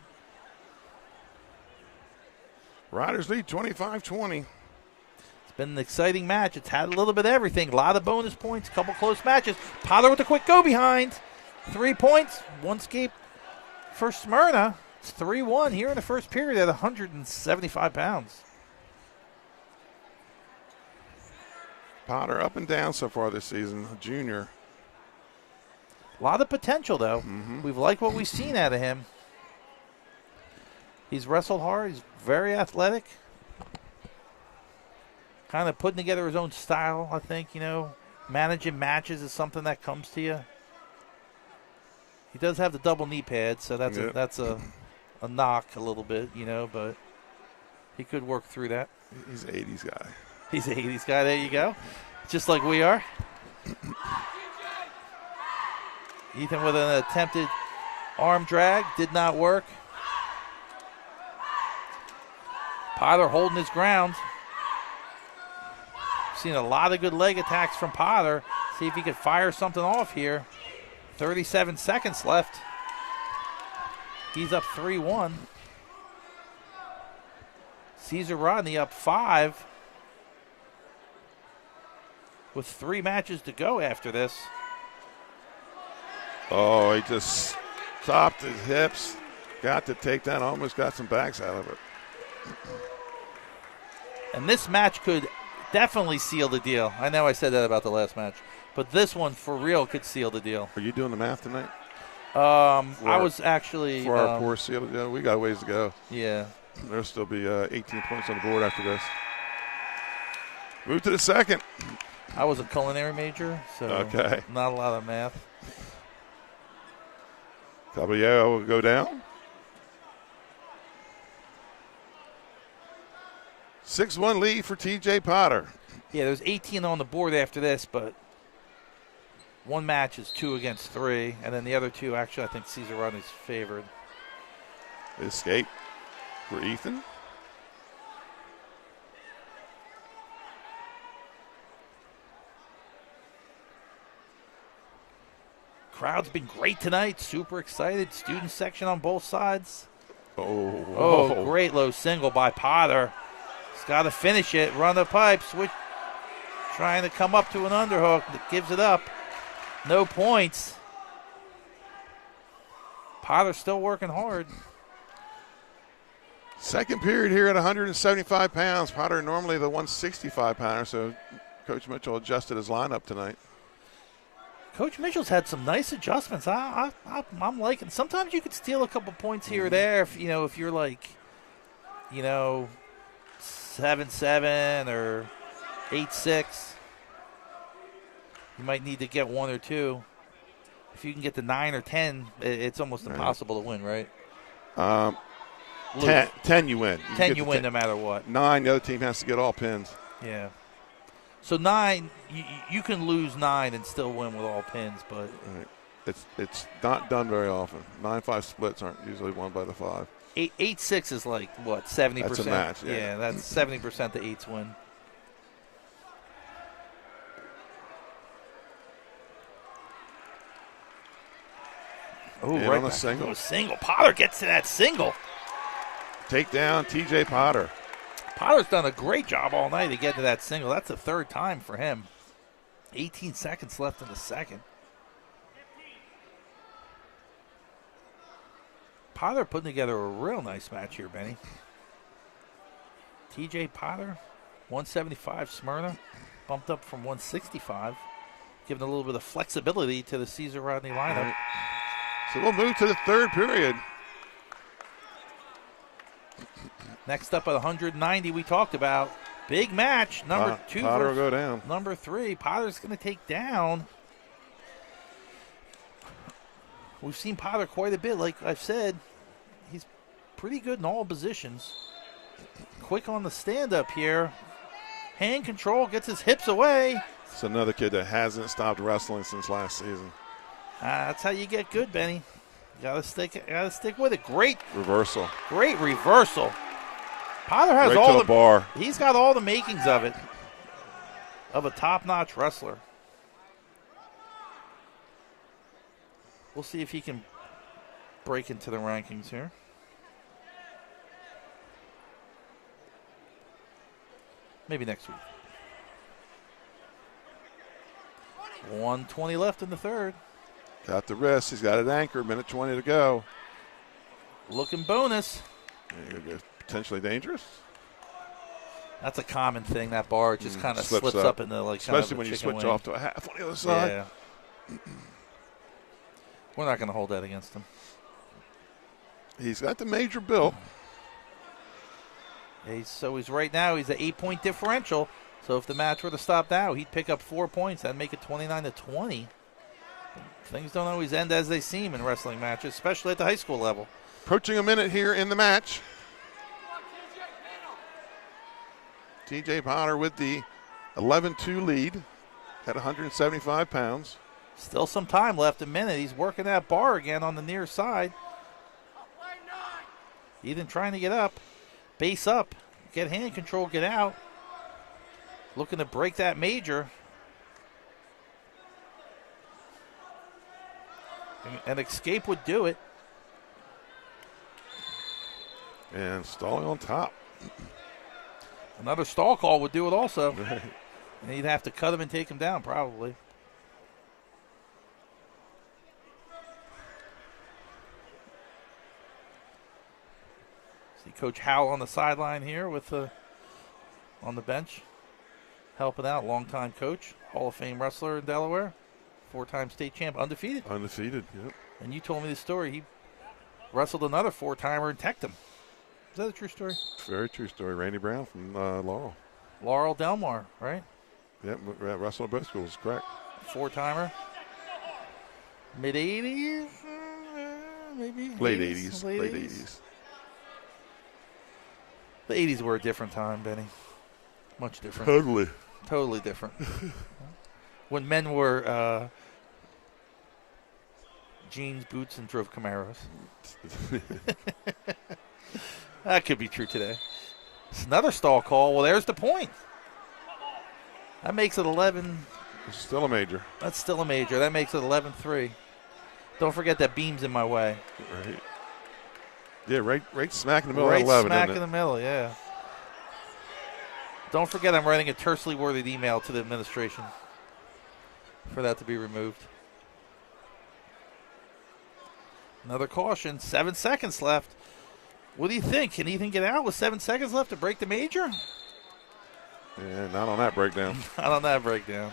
Riders lead 25-20. It's been an exciting match. It's had a little bit of everything. A lot of bonus points, a couple close matches. Potter with a quick go behind. 3 points, one escape for Smyrna. It's 3-1 here in the first period at 175 pounds. Potter up and down so far this season, a junior. A lot of potential, though. We've liked what we've seen out of him. He's wrestled hard. He's very athletic. Kind of putting together his own style, I think, Managing matches is something that comes to you. He does have the double knee pad, so that's a knock a little bit, but he could work through that. He's an 80s guy. He's an 80s guy. There you go. Just like we are. Ethan with an attempted arm drag. Did not work. Potter holding his ground. Seen a lot of good leg attacks from Potter. See if he could fire something off here. 37 seconds left. He's up 3-1. Caesar Rodney up 5. With 3 matches to go after this. Oh, he just stopped his hips. Got the takedown. Almost got some backs out of it. And this match could definitely seal the deal. I know I said that about the last match. But this one, for real, could seal the deal. Are you doing the math tonight? I was actually... For our poor seal the deal? We got a ways to go. Yeah. There'll still be 18 points on the board after this. Move to the second. I was a culinary major, so not a lot of math. Caballero will go down. 6-1 lead for TJ Potter. Yeah, there's 18 on the board after this, but one match is 2 against 3, and then the other 2, actually, I think Caesar Rodney's favored. Escape for Ethan. Crowd's been great tonight. Super excited. Student section on both sides. Oh, Great low single by Potter. He's got to finish it. Run the pipe. Switch. Trying to come up to an underhook. Gives it up. No points. Potter's still working hard. Second period here at 175 pounds. Potter normally the 165 pounder, so Coach Mitchell adjusted his lineup tonight. Coach Mitchell's had some nice adjustments. I'm liking. Sometimes you could steal a couple points here or there if you're like, 7-7 or 8-6. You might need to get 1 or 2. If you can get to 9 or 10, it's almost impossible to win, right? 10 you win. 10 you win no matter what. 9, the other team has to get all pins. Yeah. So 9, you can lose 9 and still win with all pins, but it's not done very often. 9-5 splits aren't usually won by the 5. 8-6 is like what, 70%? That's a match. Yeah, that's 70% the 8s win. Oh, right on a single. Single. Potter gets to that single. Take down T.J. Potter. Potter's done a great job all night to get to that single. That's the 3rd time for him. 18 seconds left in the second. Potter putting together a real nice match here, Benny. T.J. Potter, 175 Smyrna, bumped up from 165, giving a little bit of flexibility to the Caesar Rodney lineup. Right. So we'll move to the 3rd period. Next up at 190, we talked about. Big match. Number 2. Potter will go down. Number 3. Potter's going to take down. We've seen Potter quite a bit. Like I've said, he's pretty good in all positions. Quick on the stand-up here. Hand control, gets his hips away. It's another kid that hasn't stopped wrestling since last season. That's how you get good, Benny. Gotta stick with it. Great reversal. Great reversal. Potter has right all to the bar. He's got all the makings of it. Of a top-notch wrestler. We'll see if he can break into the rankings here. Maybe next week. 1:20 left in the 3rd. Got the wrist. He's got it anchored. Minute 20 to go. Looking bonus. Potentially dangerous. That's a common thing. That bar just kind of slips up in the like. Especially kind of when you switch wing. off to a half on the other side. Yeah. We're not going to hold that against him. He's got the major bill. He's right now. He's an 8-point differential. So if the match were to stop now, he'd pick up 4 points. That'd make it 29-20. Things don't always end as they seem in wrestling matches, especially at the high school level. Approaching a minute here in the match. T.J. Potter with the 11-2 lead at 175 pounds. Still some time left, a minute. He's working that bar again on the near side. Ethan trying to get up, base up, get hand control, get out. Looking to break that major. An escape would do it. And stalling on top. Another stall call would do it also. And he'd have to cut him and take him down probably. See Coach Howell on the sideline here with on the bench. Helping out, longtime coach, Hall of Fame wrestler in Delaware. 4-time state champ, undefeated. Undefeated, yep. And you told me the story. He wrestled another 4-timer and teched him. Is that a true story? Very true story. Randy Brown from Laurel. Laurel Delmar, right? Yep, wrestled at both schools, correct. 4-timer. Mid-80s, maybe? Late 80s. Late 80s. The 80s were a different time, Benny. Much different. Totally. Totally different. When men were jeans, boots, and drove Camaros. That could be true today. It's another stall call. Well, there's the point. That makes it 11. It's still a major. That's still a major. That makes it 11-3. Don't forget that beam's in my way. Right. Yeah, right smack in the middle right of 11. Smack in the middle, yeah. Don't forget I'm writing a tersely worded email to the administration for that to be removed. Another caution. 7 seconds left. What do you think? Can Ethan get out with 7 seconds left to break the major? Yeah, not on that breakdown. Not on that breakdown.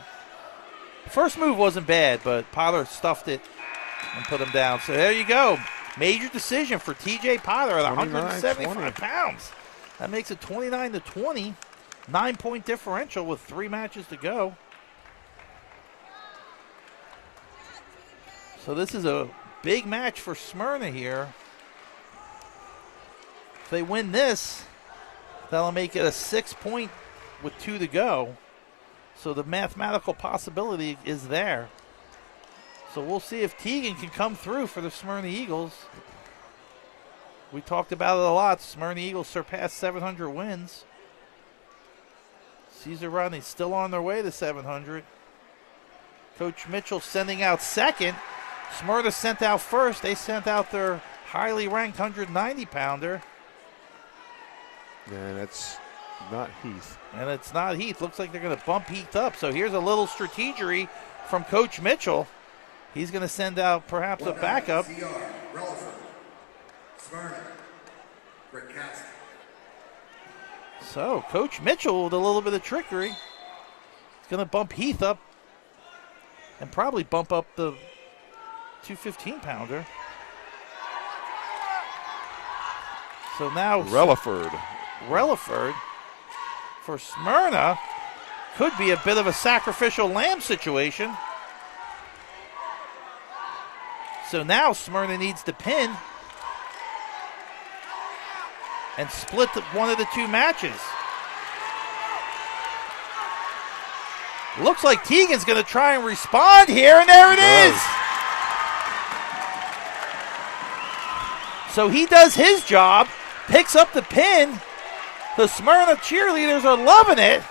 First move wasn't bad, but Potter stuffed it and put him down. So there you go. Major decision for TJ Potter at 175 pounds. That makes it 29-20. 9-point differential with 3 matches to go. So this is a big match for Smyrna here. If they win this, that'll make it a 6-point with 2 to go. So the mathematical possibility is there. So we'll see if Teagan can come through for the Smyrna Eagles. We talked about it a lot. Smyrna Eagles surpassed 700 wins. Caesar Rodney still on their way to 700. Coach Mitchell sending out second. Smyrna sent out first. They sent out their highly ranked 190-pounder. And that's not Heath. And it's not Heath. Looks like they're going to bump Heath up. So here's a little strategery from Coach Mitchell. He's going to send out perhaps a backup. So Coach Mitchell with a little bit of trickery. He's going to bump Heath up and probably bump up the 215-pounder. So now Relaford for Smyrna could be a bit of a sacrificial lamb situation. So now Smyrna needs to pin and split one of the 2 matches. Looks like Teagan's going to try and respond here, and there it is. So he does his job, picks up the pin. The Smyrna cheerleaders are loving it.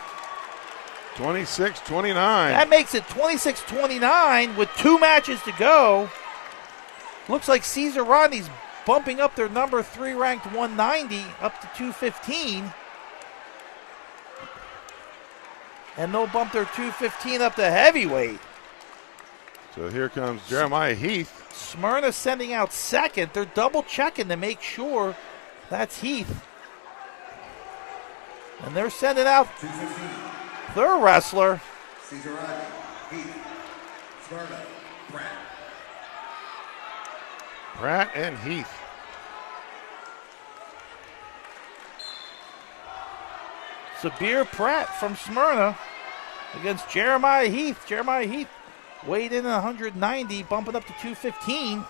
26-29. That makes it 26-29 with 2 matches to go. Looks like Caesar Rodney's bumping up their number 3 ranked 190 up to 215. And they'll bump their 215 up to heavyweight. So here comes Jeremiah Heath. Smyrna sending out second. They're double checking to make sure that's Heath. And they're sending out their wrestler. Caesar Rodney, Heath, Smyrna, Pratt and Heath. Sabir Pratt from Smyrna against Jeremiah Heath. Jeremiah Heath weighed in at 190, bumping up to 215.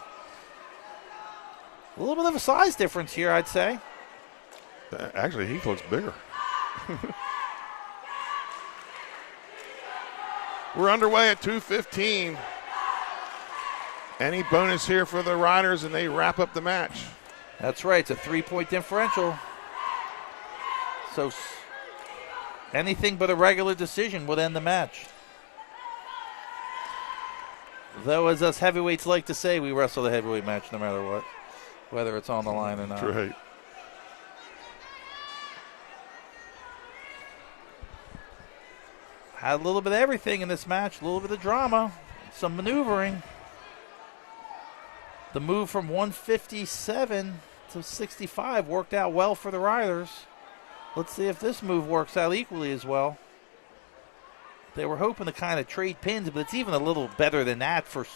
A little bit of a size difference here, I'd say. Actually, Heath looks bigger. We're underway at 2:15. Any bonus here for the Riders, and they wrap up the match. That's right. It's a 3-point differential. So anything but a regular decision would end the match. Though, as us heavyweights like to say, we wrestle the heavyweight match no matter what, whether it's on the line or not. That's right. Had a little bit of everything in this match, a little bit of drama, some maneuvering. The move from 157 to 65 worked out well for the Riders. Let's see if this move works out equally as well. They were hoping to kind of trade pins, but it's even a little better than that for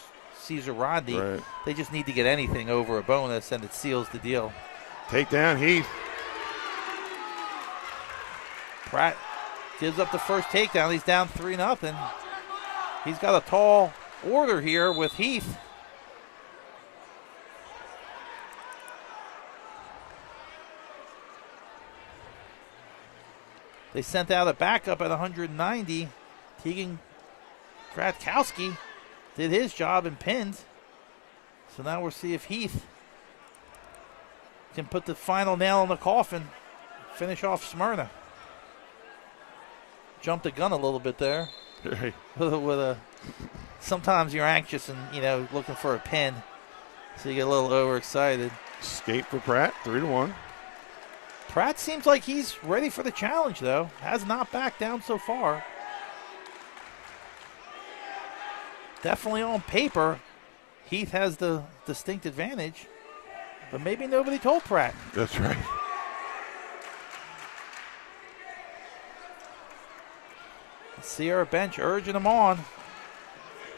Caesar Rodney. Right. They just need to get anything over a bonus, and it seals the deal. Take down Heath. Pratt gives up the first takedown. He's down 3-0. He's got a tall order here with Heath. They sent out a backup at 190. Teagan Kratkowski did his job and pinned. So now we'll see if Heath can put the final nail in the coffin, finish off Smyrna. Jumped the gun a little bit there. Sometimes you're anxious and, looking for a pin, so you get a little overexcited. Skate for Pratt, 3-1. Pratt seems like he's ready for the challenge, though. Has not backed down so far. Definitely on paper, Heath has the distinct advantage, but maybe nobody told Pratt. That's right. Let's see our bench urging him on.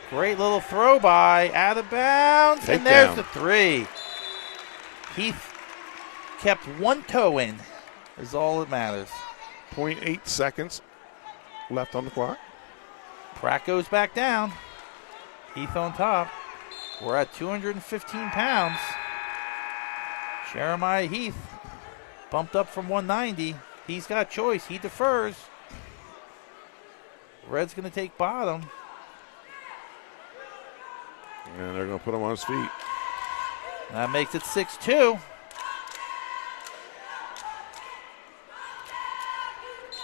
Great little throw by, out of bounds, and there's the 3. Heath kept one toe in, is all that matters. 0.8 seconds left on the clock. Pratt goes back down. Heath on top. We're at 215 pounds. Jeremiah Heath bumped up from 190. He's got choice. He defers. Red's going to take bottom. And they're going to put him on his feet. That makes it 6-2.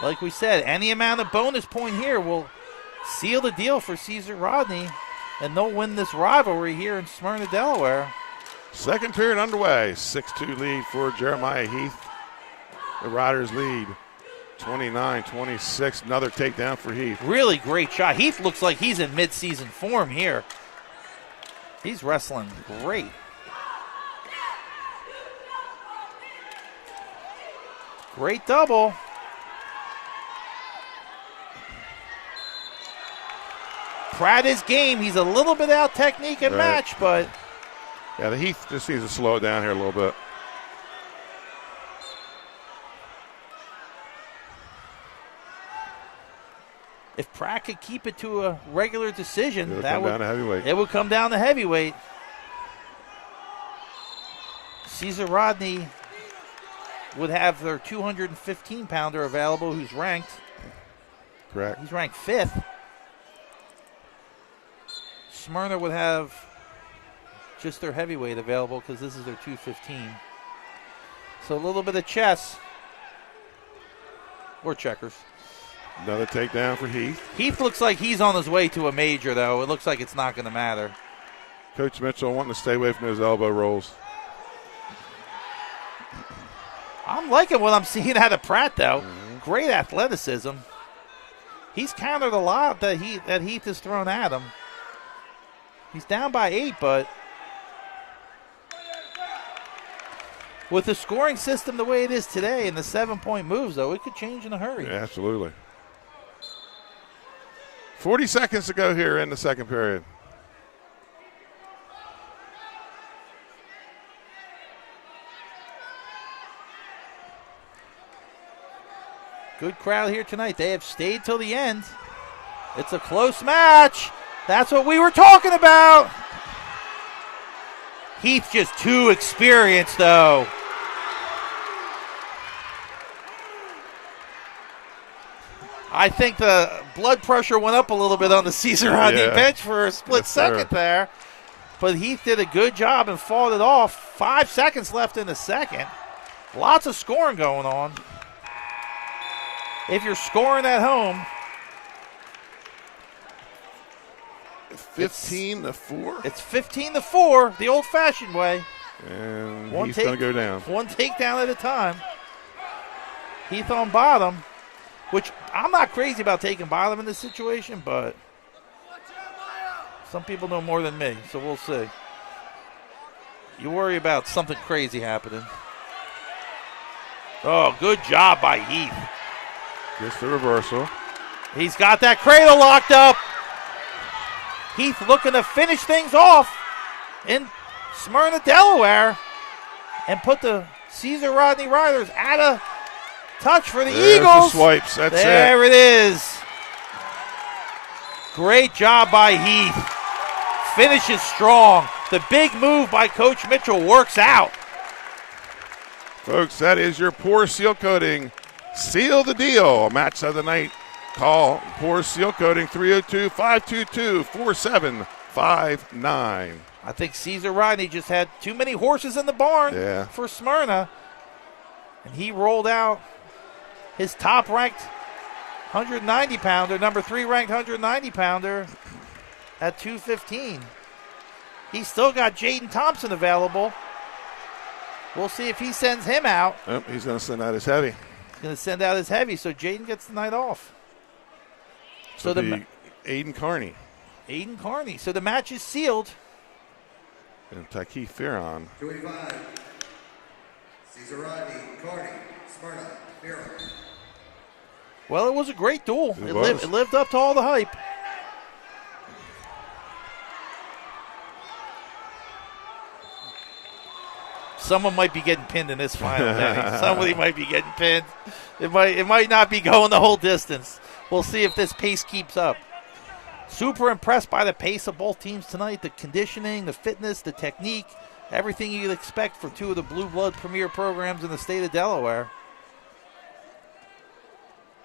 Like we said, any amount of bonus point here will seal the deal for Caesar Rodney, and they'll win this rivalry here in Smyrna, Delaware. Second period underway. 6-2 lead for Jeremiah Heath. The Riders lead 29-26. Another takedown for Heath. Really great shot. Heath looks like he's in mid-season form here. He's wrestling great. Great double. Pratt is game. He's a little bit out technique and match, but. Yeah, the Heath just needs to slow it down here a little bit. If Pratt could keep it to a regular decision, it would come down to heavyweight. It would come down to heavyweight. Caesar Rodney would have their 215-pounder available, who's ranked. Correct. He's ranked 5th. Smyrna would have just their heavyweight available because this is their 215. So a little bit of chess or checkers. Another takedown for Heath. Heath looks like he's on his way to a major, though. It looks like it's not going to matter. Coach Mitchell wanting to stay away from those elbow rolls. I'm liking what I'm seeing out of Pratt, though. Great athleticism. He's countered a lot that Heath has thrown at him. He's down by 8, but with the scoring system the way it is today and the 7-point moves, though, it could change in a hurry. Yeah, absolutely. 40 seconds to go here in the second period. Good crowd here tonight. They have stayed till the end. It's a close match. That's what we were talking about. Heath just too experienced, though. I think the blood pressure went up a little bit on the Caesar Rodney bench for a split second there. But Heath did a good job and fought it off. 5 seconds left in the second. Lots of scoring going on. If you're scoring at home, 15-4. It's 15-4, the old-fashioned way. And Heath's going to go down. One takedown at a time. Heath on bottom, which I'm not crazy about taking bottom in this situation, but some people know more than me, so we'll see. You worry about something crazy happening. Oh, good job by Heath. Just the reversal. He's got that cradle locked up. Heath looking to finish things off in Smyrna, Delaware, and put the Caesar Rodney Riders out of touch for the Eagles. The swipes. That's there it is. Great job by Heath. Finishes strong. The big move by Coach Mitchell works out. Folks, that is your Pour Seal Coating. Seal the deal. Match of the night. Call Pour Seal Coating 302-522-4759. I think Caesar Rodney just had too many horses in the barn for Smyrna. And he rolled out his top-ranked 190-pounder, number 3 ranked 190-pounder at 215. He's still got Jaden Thompson available. We'll see if he sends him out. Yep, he's going to send out his heavy. He's going to send out his heavy, so Jaden gets the night off. So the Aiden Carney. Aiden Carney. So the match is sealed. And Takeith Farron. 285. Caesar Rodney, Carney, Smyrna, Farron. Well, it was a great duel. It lived up to all the hype. Someone might be getting pinned in this final, Danny. Somebody might be getting pinned. It might not be going the whole distance. We'll see if this pace keeps up. Super impressed by the pace of both teams tonight. The conditioning, the fitness, the technique, everything you'd expect for two of the Blue Blood premier programs in the state of Delaware.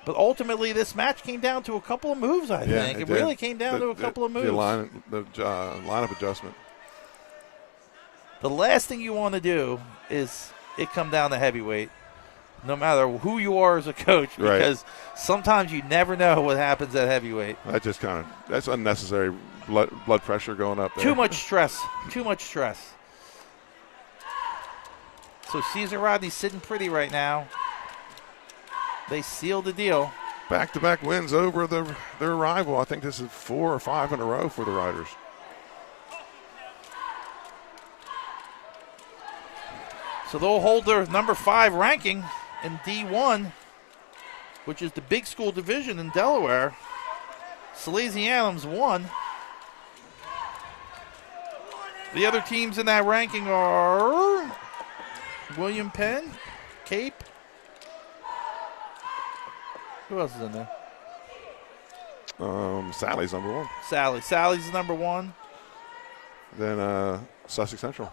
But ultimately, this match came down to a couple of moves, I think. It really came down to a couple of moves. The lineup adjustment. The last thing you want to do is it come down to heavyweight, no matter who you are as a coach, because sometimes you never know what happens at heavyweight. That's unnecessary blood pressure going up there. Too much stress. So Caesar Rodney's sitting pretty right now. They sealed the deal. Back-to-back wins over their rival. I think this is 4 or 5 in a row for the Riders. So they'll hold their number 5 ranking in D1, which is the big school division in Delaware. Salesianum's 1. The other teams in that ranking are William Penn, Cape. Who else is in there? Sally's number 1. Sally's number 1. Then Sussex Central.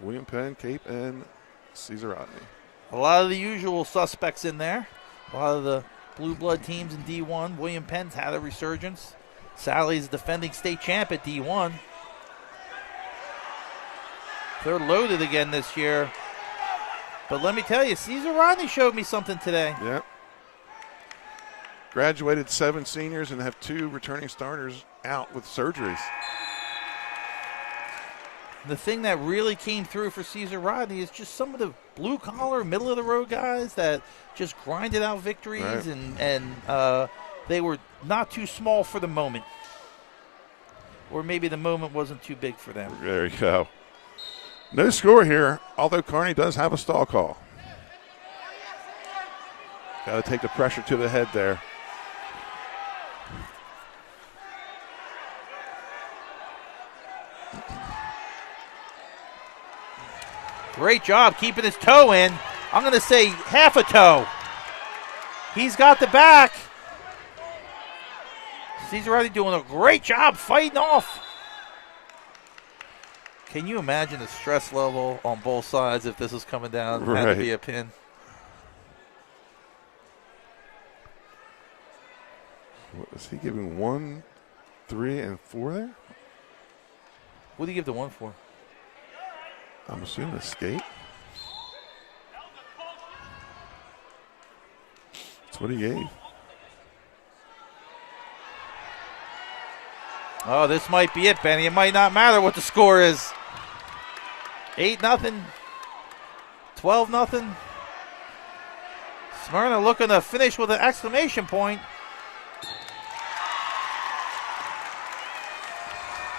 William Penn, Cape, and Caesar Rodney. A lot of the usual suspects in there. A lot of the Blue Blood teams in D1. William Penn's had a resurgence. Sally's defending state champ at D1. They're loaded again this year. But let me tell you, Caesar Rodney showed me something today. Yep. Graduated 7 seniors and have 2 returning starters out with surgeries. The thing that really came through for Caesar Rodney is just some of the blue-collar, middle-of-the-road guys that just grinded out victories, and they were not too small for the moment. Or maybe the moment wasn't too big for them. There you go. No score here, although Carney does have a stall call. Got to take the pressure to the head there. Great job keeping his toe in. I'm going to say half a toe. He's got the back. Caesar Rodney doing a great job fighting off. Can you imagine the stress level on both sides if this is coming down? It had to be a pin. What, is he giving 1, 3, and 4 there? What do you give the 1 for? I'm assuming a skate. That's what he gave. Oh, this might be it, Benny. It might not matter what the score is. 8-0. 12-0. Smyrna looking to finish with an exclamation point.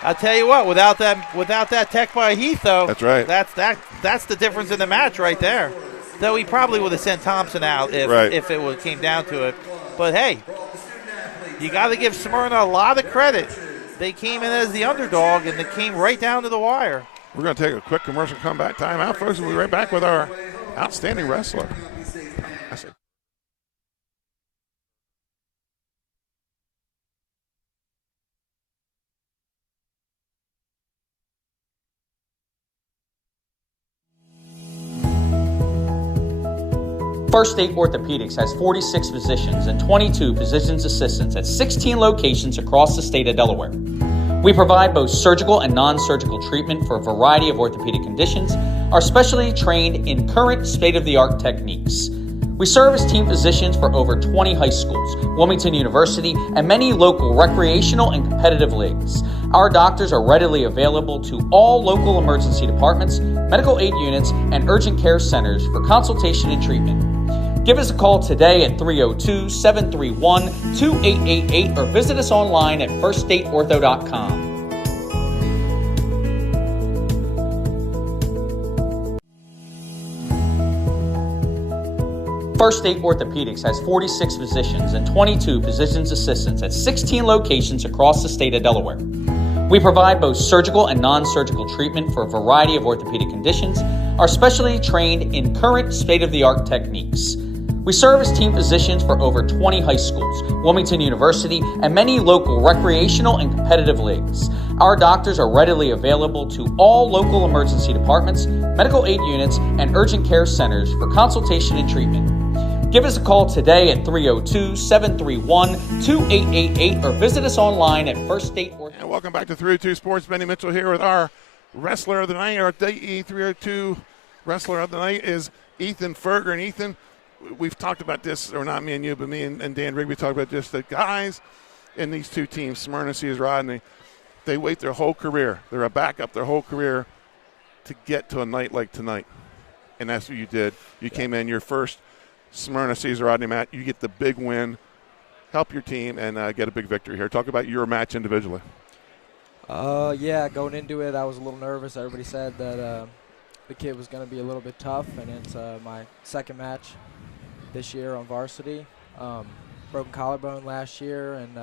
I'll tell you what, without that tech by Heath, though, that's right. That's the difference in the match right there. Though he probably would have sent Thompson out if it came down to it. But hey, you got to give Smyrna a lot of credit. They came in as the underdog, and they came right down to the wire. We're going to take a quick commercial comeback timeout, folks, and we'll be right back with our outstanding wrestler. First State Orthopedics has 46 physicians and 22 physician's assistants at 16 locations across the state of Delaware. We provide both surgical and non-surgical treatment for a variety of orthopedic conditions, are specially trained in current state-of-the-art techniques. We serve as team physicians for over 20 high schools, Wilmington University, and many local recreational and competitive leagues. Our doctors are readily available to all local emergency departments, medical aid units, and urgent care centers for consultation and treatment. Give us a call today at 302-731-2888 or visit us online at firststateortho.com. First State Orthopedics has 46 physicians and 22 physician's assistants at 16 locations across the state of Delaware. We provide both surgical and non-surgical treatment for a variety of orthopedic conditions, are specially trained in current state-of-the-art techniques. We serve as team physicians for over 20 high schools, Wilmington University, and many local recreational and competitive leagues. Our doctors are readily available to all local emergency departments, medical aid units, and urgent care centers for consultation and treatment. Give us a call today at 302-731-2888 or visit us online at First State Ortho. And welcome back to 302 Sports. Benny Mitchell here with our wrestler of the night. Our DE 302 wrestler of the night is Ethan Ferger. And Ethan, we've talked about this, or not me and you, but me and Dan Rigby talked about this. The guys in these two teams, Smyrna, Rodney, they wait their whole career. They're a backup their whole career to get to a night like tonight. And that's what you did. You came in your first Smyrna Rodney match. You get the big win, help your team, and get a big victory here. Talk about your match individually. Yeah, going into it, I was a little nervous. Everybody said that the kid was going to be a little bit tough, and it's my second match this year on varsity. Broken collarbone last year, and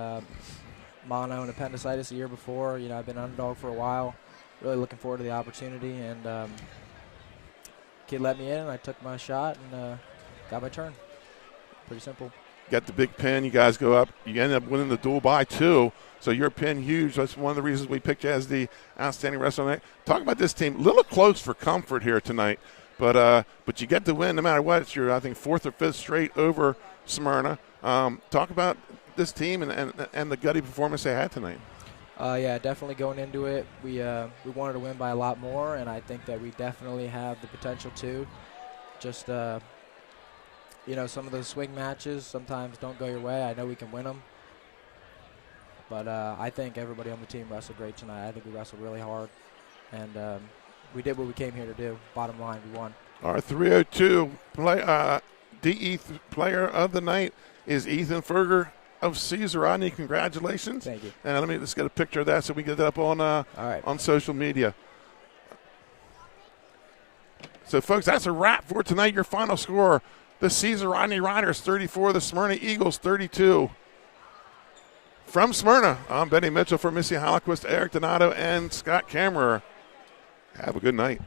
mono and appendicitis the year before. You know, I've been underdog for a while. Really looking forward to the opportunity, and kid let me in, and I took my shot and got my turn. Pretty simple. Got the big pin. You guys go up. You end up winning the dual by 2. So your pin huge. That's one of the reasons we picked you as the outstanding wrestler tonight. Talk about this team. A little close for comfort here tonight, but you get the win no matter what. It's your, I think, 4th or 5th straight over Smyrna. Talk about this team and the gutty performance they had tonight. Yeah, definitely going into it, we wanted to win by a lot more, and I think that we definitely have the potential to. Just you know, some of those swing matches sometimes don't go your way. I know we can win them. But I think everybody on the team wrestled great tonight. I think we wrestled really hard. And we did what we came here to do. Bottom line, we won. Our 302 DE player of the night is Ethan Ferger of Rodney. Congratulations. Thank you. And let me just get a picture of that so we can get that up on social media. So, folks, that's a wrap for tonight. Your final score. The Rodney Riders 34, the Smyrna Eagles 32. From Smyrna, I'm Benny Mitchell for Missy Holoquist, Eric Donato, and Scott Kammerer. Have a good night.